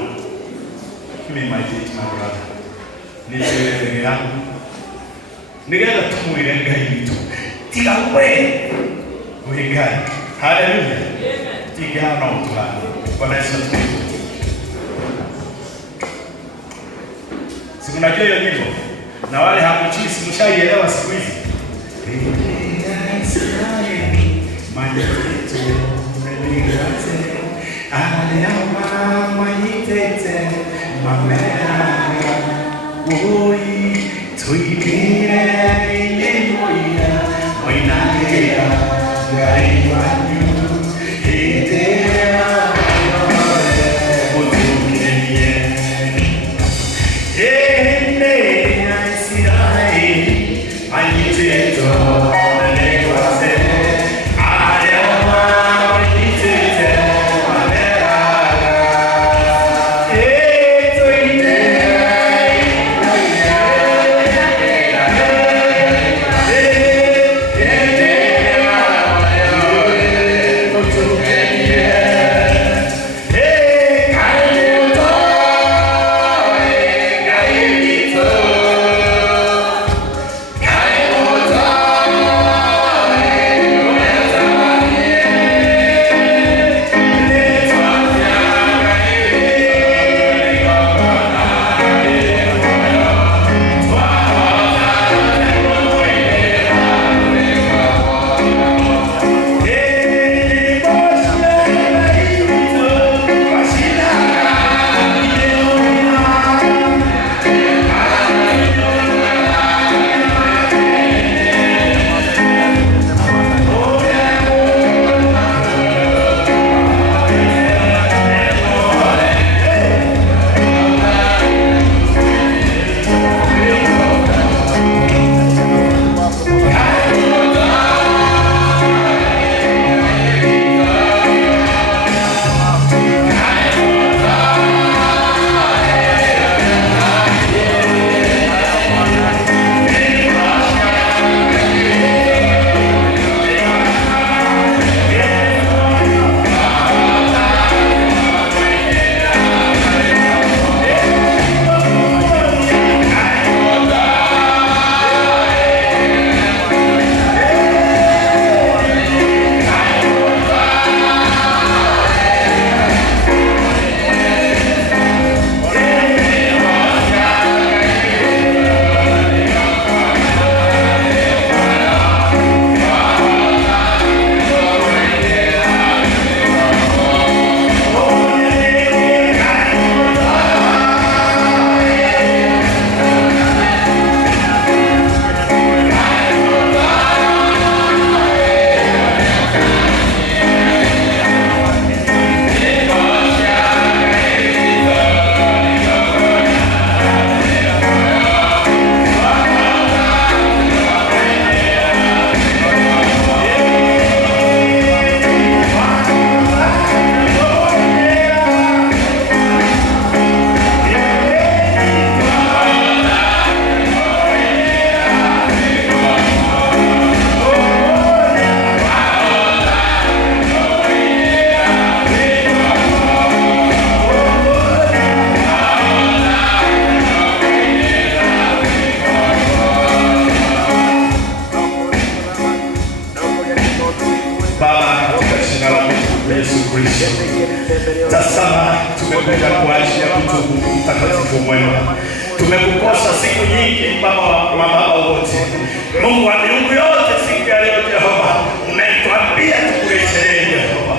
Mimi my brother. Nisiwe yangu. Nigenda tumuirenga hivi tu. Tika wewe. Uingai. Hallelujah. Tika na utulani. Bwana Yesu asifiwe. Si mnajua hiyo nyimbo? Na wale hamjui, si mshaielewa siku hizi. Ale ama mwite tete mamera oi tuikire moina moina kera gai wanyu etea otukenie ene asirai aniteto nekwase ayama anitete mamera Tazama, tumekuja kwa ajili ya kutubu mtakatifu mwema. Tumekukosa siku nyingi, baba wa baba wote, Mungu wa miungu yote. Siku ya leo Jehova, umetuambia tukurejelee Jehova.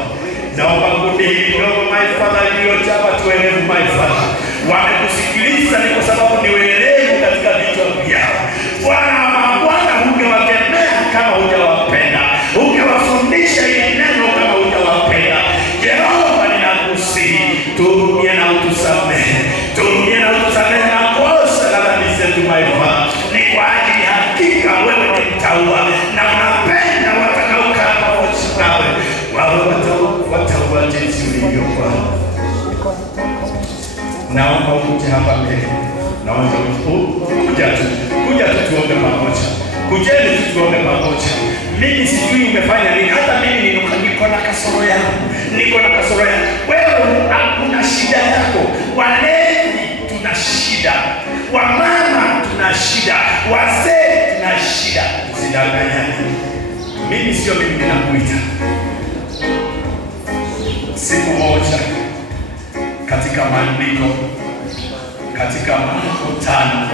Naomba kundi hili ndogo my Father iliyojaa watu werevu my Father, wamekusikiliza ni kwa sababu ni werevu katika vichwa vyao. Bwana, hungewakemea kama hujawapenda, hungewafundisha ile neno kama hujawapenda. Jehova, ninakusihi, tuhurumie na utusamehe, tuhurumie na utusamehe makosa na dhambi zetu my Father. Ni kwa ajili hakika wewe ni mtaua na unapenda watakaokaa pamoja nawe, wawe wataua jinsi ulivyokuwa. Naomba ukuje hapa mbele, naomba kuja tuombe pamoja. Kujeni tuombe pamoja. Mimi sijui umefanya nini, hata mimi niko na kasoro yangu, Wewe hakuna shida yako. Walezi tuna shida, wamama tuna shida, wazee tuna shida. Usidanganyane. Mimi sio mimi ninakuita. Siku moja katika maandiko, katika Marko 5,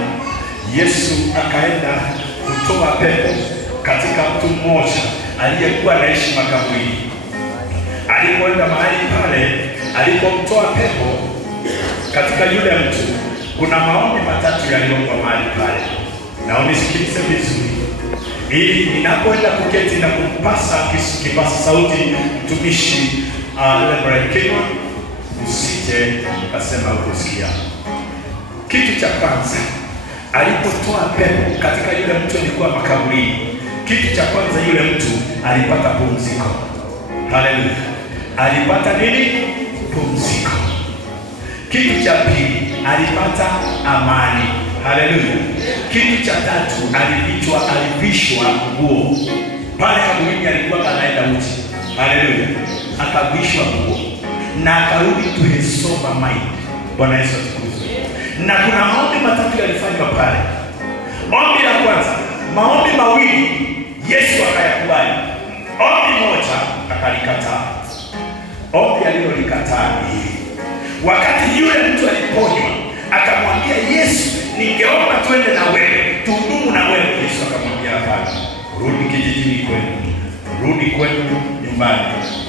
Yesu akaenda kutoa pepo katika mtu mmoja aliyekuwa anaishi makaburini. Alipoenda mahali pale, alipomtoa pepo, katika yule mtu kuna maombi matatu yaliyokuwa mahali pale, na unisikilize vizuri, ili ninapoenda kuketi na kumpasa kipasa sauti mtumishi Reverend Kima, usije ukasema ukusikia. Kitu cha kwanza, alipotoa pepo katika yule mtu alikuwa makaburini, kitu cha kwanza yule mtu alipata pumziko. Haleluya! Alipata nini? Pumziko. Kitu cha pili, alipata amani. Haleluya! Kitu cha tatu, alivishwa nguo. Pale kaburini alikuwa anaenda uchi. Haleluya! Akavishwa nguo na akarudi to his sober mind. Bwana Yesu atukuzwe. Na kuna maombi matatu yalifanywa pale. Ombi la kwanza, maombi mawili Yesu akayakubali. Ombi moja akalikataa. Ombi alilolikataa ni wakati yule mtu aliponywa, akamwambia Yesu, ningeomba twende na wewe, tuhudumu na wewe. Yesu akamwambia hapana, rudi kijijini kwenu, rudi kwenu nyumbani,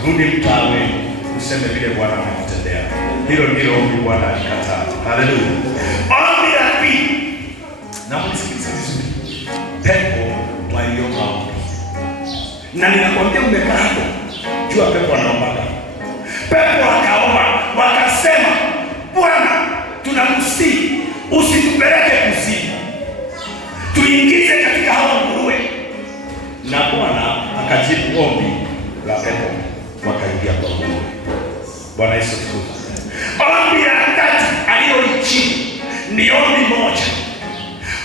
rudi mtaa wenu, useme vile Bwana amekutendea. Hilo ndilo ombi Bwana alikataa. Haleluya. Ombi la pili, na msikilize vizuri, pepo waliomba ombi. Na ninakwambia umekaa hapo, jua pepo anaomba. Pepo wakaomba, wakasema, Bwana, tunakusihi usitupeleke kuzimu, tuingize katika hao nguruwe. Na Bwana akajibu ombi la pepo, wakaingia kwa nguruwe. Bwana Yesu atukuzwe. Ombi la tatu alilolijibu ni ombi moja.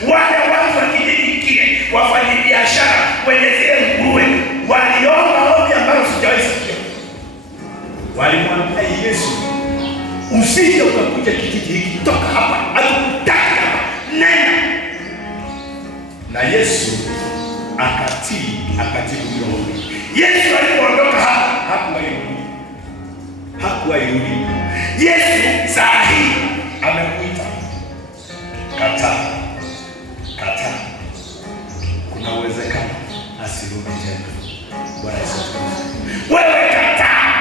Wale watu wa kijiji kile, wafanyabiashara wenye zile nguruwe, waliomba ombi ambalo sijawahi sikia. Walimwambia Yesu, usije ukakuja kijiji hiki, toka hapa, hatukutaki hapa, nenda. Na Yesu akatii, akajibu ombi. Yesu alipoondoka hapa, hakuwairudi. Yesu saa hii amekuita, kataa. Kuna uwezekano asirudi tena. Bwana Yesu atukuzwe. Wewe kataa.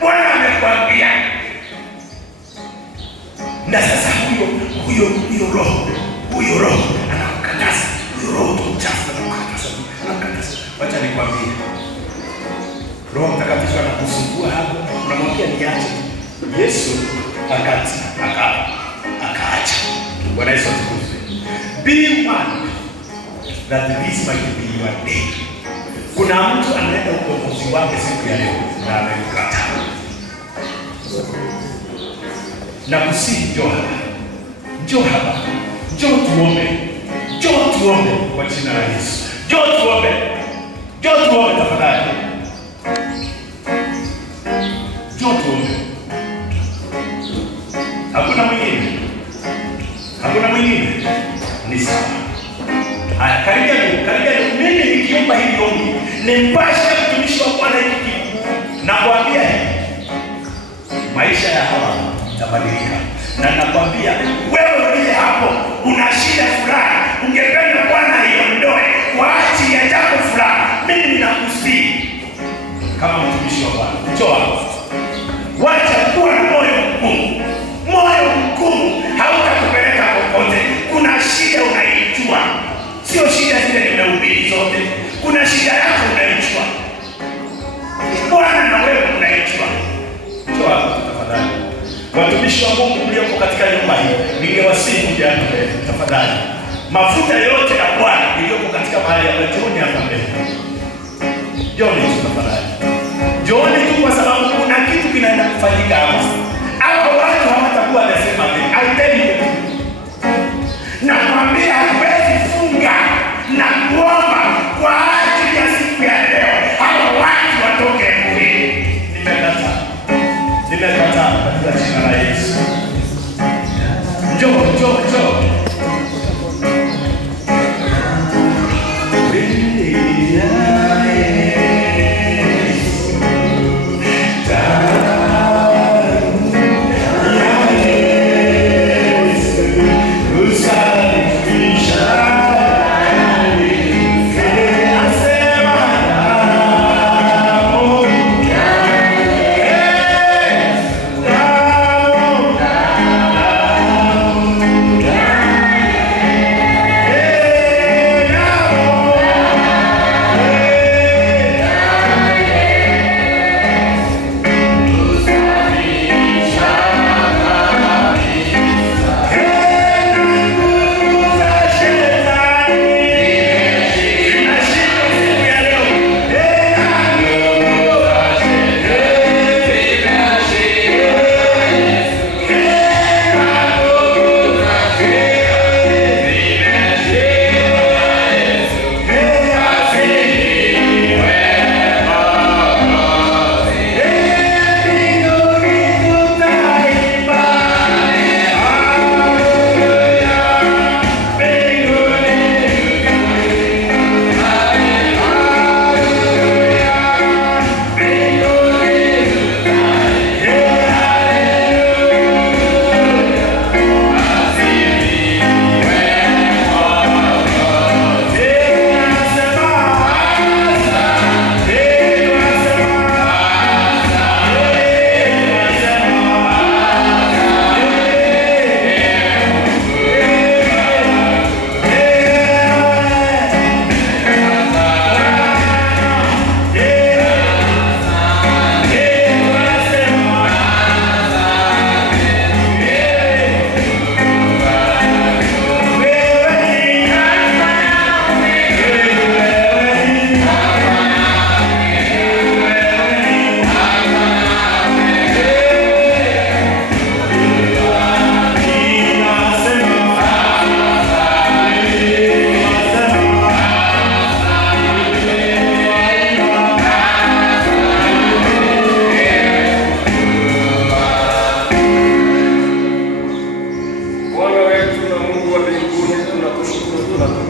Bwana amekwambia. Na sasa huyo roho anakukataza. Huyo roho mchafu anakukataza. Wacha nikwambie, Roho Mtakatifu anakusumbua hapo, unamwambia niache. Yesu akaacha. Bwana Yesu atukuzwe. Be one that this might be your day. Kuna mtu anaenda ukombozi wake siku ya leo na amekataa. Na kusihi, njoo hapa, njoo tuombe kwa jina la Yesu. Njoo tuombe tafadhali. Njoo tuombe. Hakuna mwingine. Ni sawa. Haya, karibia. Mimi nikiomba hili ombi, nimpashe mtumishi wa Bwana hiki. Na kuambia maisha ya hawa itabadilika. Na nakwambia wewe uliye hapo, una shida fulani, ungependa Bwana aiondoe kwa ajili ya jambo fulani, mimi ninakusihi kama mtumishi wa Bwana, njoo. Wacha kuwa na moyo mgumu. Moyo mgumu hautakupeleka popote. Kuna shida unaijua, sio shida zile nimehubiri zote. Kuna shida yako unaijua, Bwana na wewe unaijua. Njoo hapo tafadhali. Watumishi wa Mungu mlioko katika nyumba hii, ningewasihi kuja mbele tafadhali. Mafuta yote ya Bwana iliyoko katika mahali ya Petoni hapa mbele. Njoni tafadhali. Njoni tu, kwa sababu kuna kitu kinaenda kufanyika hapa. Hapo watu hawatakuwa wanasema I tell you. Na mwambie hawezi funga na kuomba kwa ajili ya siku ya leo. Hawa watu watoke mwili. Nimekataa katika jina la Yesu. Njoo.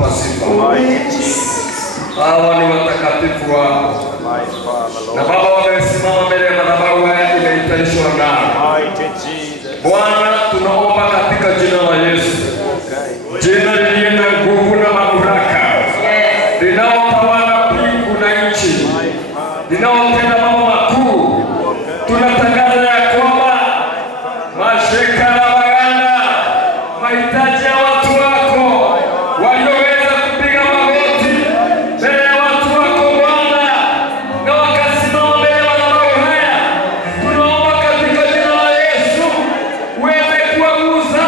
wako sifa. Hawa ni watakatifu wako. Na Baba, wamesimama mbele ya madhabahu haya imeitanishwa nao. Bwana, tunaomba katika jina la Yesu, jina liliye na nguvu na mamlaka, linaotawala mbingu na nchi, linaotenda mambo makuu, tunatangaza ya kwamba mashekara baganda mahitaji ya watu wako walioweza kupiga magoti mbele ya watu wako Bwana, na wakasimama mbele ya madhabahu haya, tunaomba katika jina la Yesu uweze kuwagusa,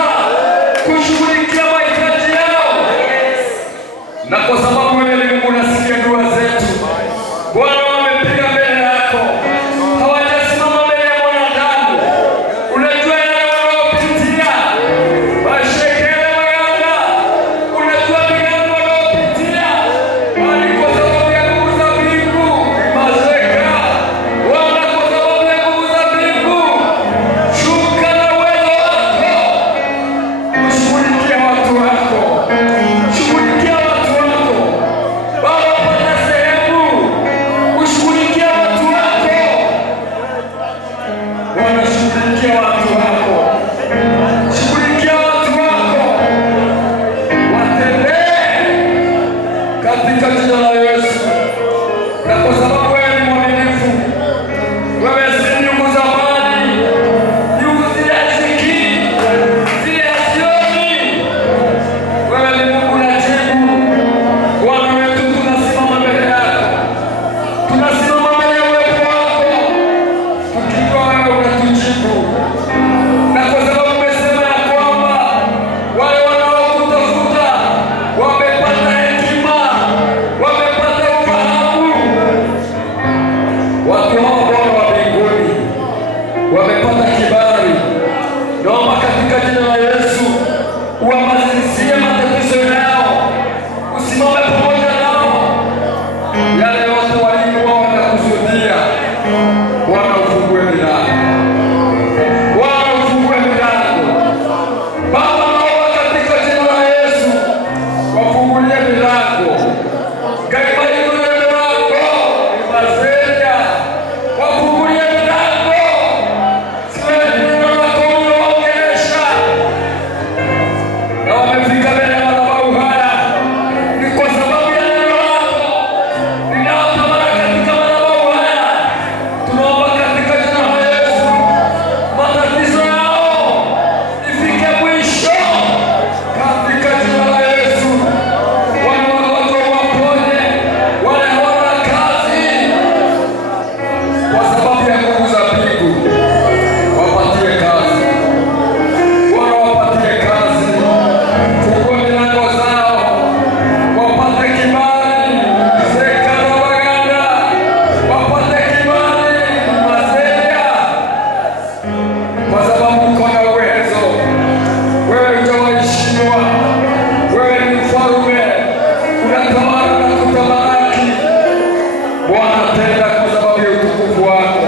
kushughulikia mahitaji yao, na kwa sababu wewe ni Mungu unasikia dua zetu Bwana, wamepiga mbele yako, hawajasimama mbele ya mwanadamu. Unajua yale wanaopitia, mashekere maganda, unajua migango wanaopitia, bali kwa sababu ya nguvu za mbingu mazeka Bwana, kwa sababu ya nguvu za mbingu, shuka na uwezo wako, ushughulikia watu wako, shughulikia watu wako Baba, pata sehemu, ushughulikia watu wako Bwana, shughulikia watu wako, shughulikia watu wako, watendee katika jina la Yesu. Na kwa sababu wewe ni mwaminifu, wewe si nyungu za mali, nyungu zile hazikii, zile hazioni, wewe ni Mungu unajibu. Bwana wetu, tunasimama mbele yako, tunasimama mbele ya uwepo wako, tukijua wewe unatujibu. Na kwa sababu umesema ya kwamba wale wanaokutafuta wamepata hekima, wamepata ufahamu, watu hao Bwana wa mbinguni wamepata kibali. Naomba katika jina la Yesu uwamalizie matatizo yao, usimame pamoja nao, yale yote walikuwa wanakusudia. Bwana, ufungue milango, Bwana, ufungue milango Baba, naomba katika jina la Yesu wafungulie milango gaimaiyule milango imazeja, wafungulie milango siwe neno lako ulioongelesha, na wamefika mbele ya madhabahu haya ni kwa sababu ya neno lako linaotawala katika madhabahu haya. Tunaomba katika jina la Yesu matatizo yao ifike mwisho katika jina la Yesu. Wale wagonjwa waponye, wale hawana kazi kwa sababu ya nguvu za mbingu wapatie kazi, Bwana, wapatie kazi, fungua milango zao, wapate kibali, sekara baganda, wapate kibali mazeja, kwa sababu uko na uwezo. Wewe hujawaheshimiwa, wewe ni mfalme, unatawala na kutamalaki. Bwana, tenda kwa sababu ya utukufu wako.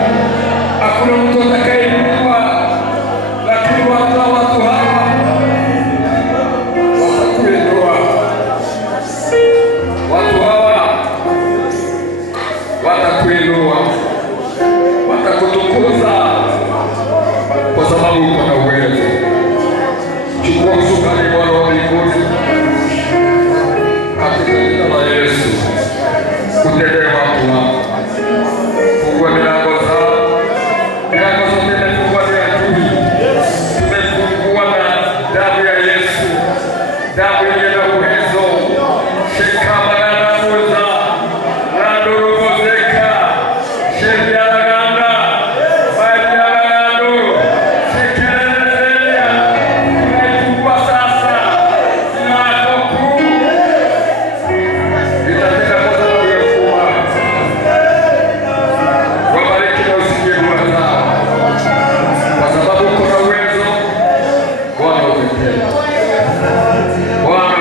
Hakuna mtu atakayeinuliwa, lakini watu hawa watakuinua. Watu hawa watakuinua, watakutukuza kwa sababu uko na uwezo. Chukua usukani Bwana wa mbinguni, katika jina la Yesu utendee watu wako, fungua milango zao. Milango zote imefungwa ni adui, tumefungua na damu ya Yesu, damu iliyo na uwezo. Shekama ya nafuza nandurugozeka sheria laganda maji ya lagando shekelelezelia inaifungua sasa, jina lako kuu litatenda kwa sababu ya ukuu kwa sababu uko na uwezo Bwana, umetenda Bwana.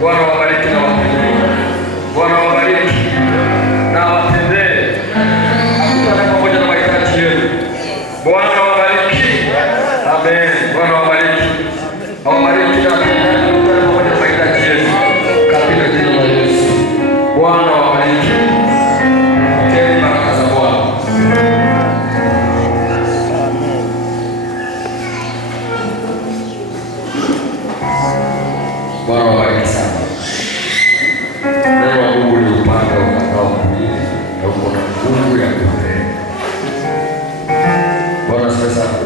Bwana wabariki na watendee. Bwana wabariki na watendee. Akutane pamoja na mahitaji yenu. Bwana wabariki. Amen. Bwana wabariki. Wabariki na watendee. Akutane pamoja na mahitaji yenu. Katika jina la Yesu. Bwana wabariki. Teni baraka za Bwana. Bwana wabariki sana. Neno la Mungu ni upanga ukatao kuwili na uko na nguvu ya kuponya. Bwana asifiwe sana.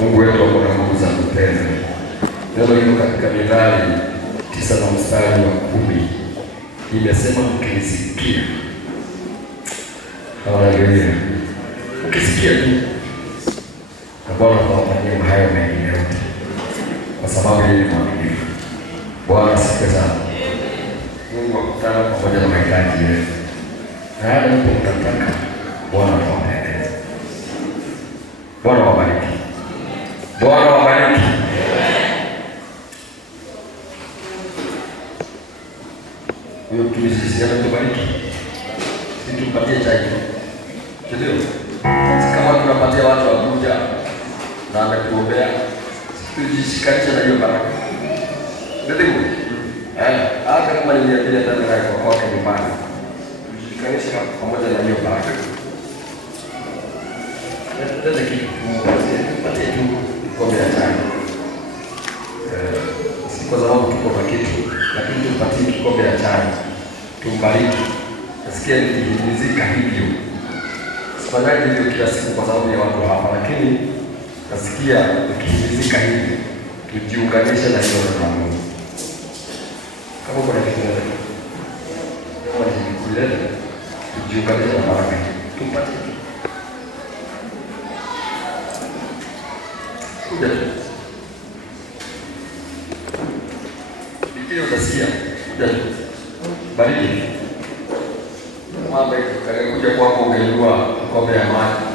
Mungu wetu ako na nguvu za kupenda. Neno liko katika Mithali 9 na mstari wa 10. Imesema mkisikia. Haleluya. Ukisikia tu na Bwana atawafanyia hayo mengine yote, kwa sababu yeye ni mwaminifu. Bwana asifiwe sana. Mungu akutana pamoja na mahitaji yetu. Na yale mtu unataka Bwana atawatendea. Bwana wabariki. Bwana wabariki. Huyo mtumishi sisi anatubariki. Sisi tumpatie chai. Ndio. Kama tunapatia watu wakuja na ametuombea, tujishikanishe na hiyo baraka. Ndio. Hata kama ni vile ndani ya kwako nyumbani. Tujishikanishe pamoja na hiyo baraka. Ndio kitu tumpatie tu kombe ya chai. Si kwa sababu tuko na kitu, lakini tumpatie kikombe ya chai. Tumbariki. Nasikia nikihimizika hivyo. Sifanyaje hivyo kila siku kwa sababu ya watu hapa, lakini nasikia nikihimizika hivyo. Tujiunganishe na hiyo na Mungu. Kama kuna kitu kingine, kama ni kulele, tujiunganishe na baraka. Tumpatie. Kuja tu. Bikini utasikia. Kuja tu. Bariki. Mambo yakakuja kwako ungeilua kombe ya maji.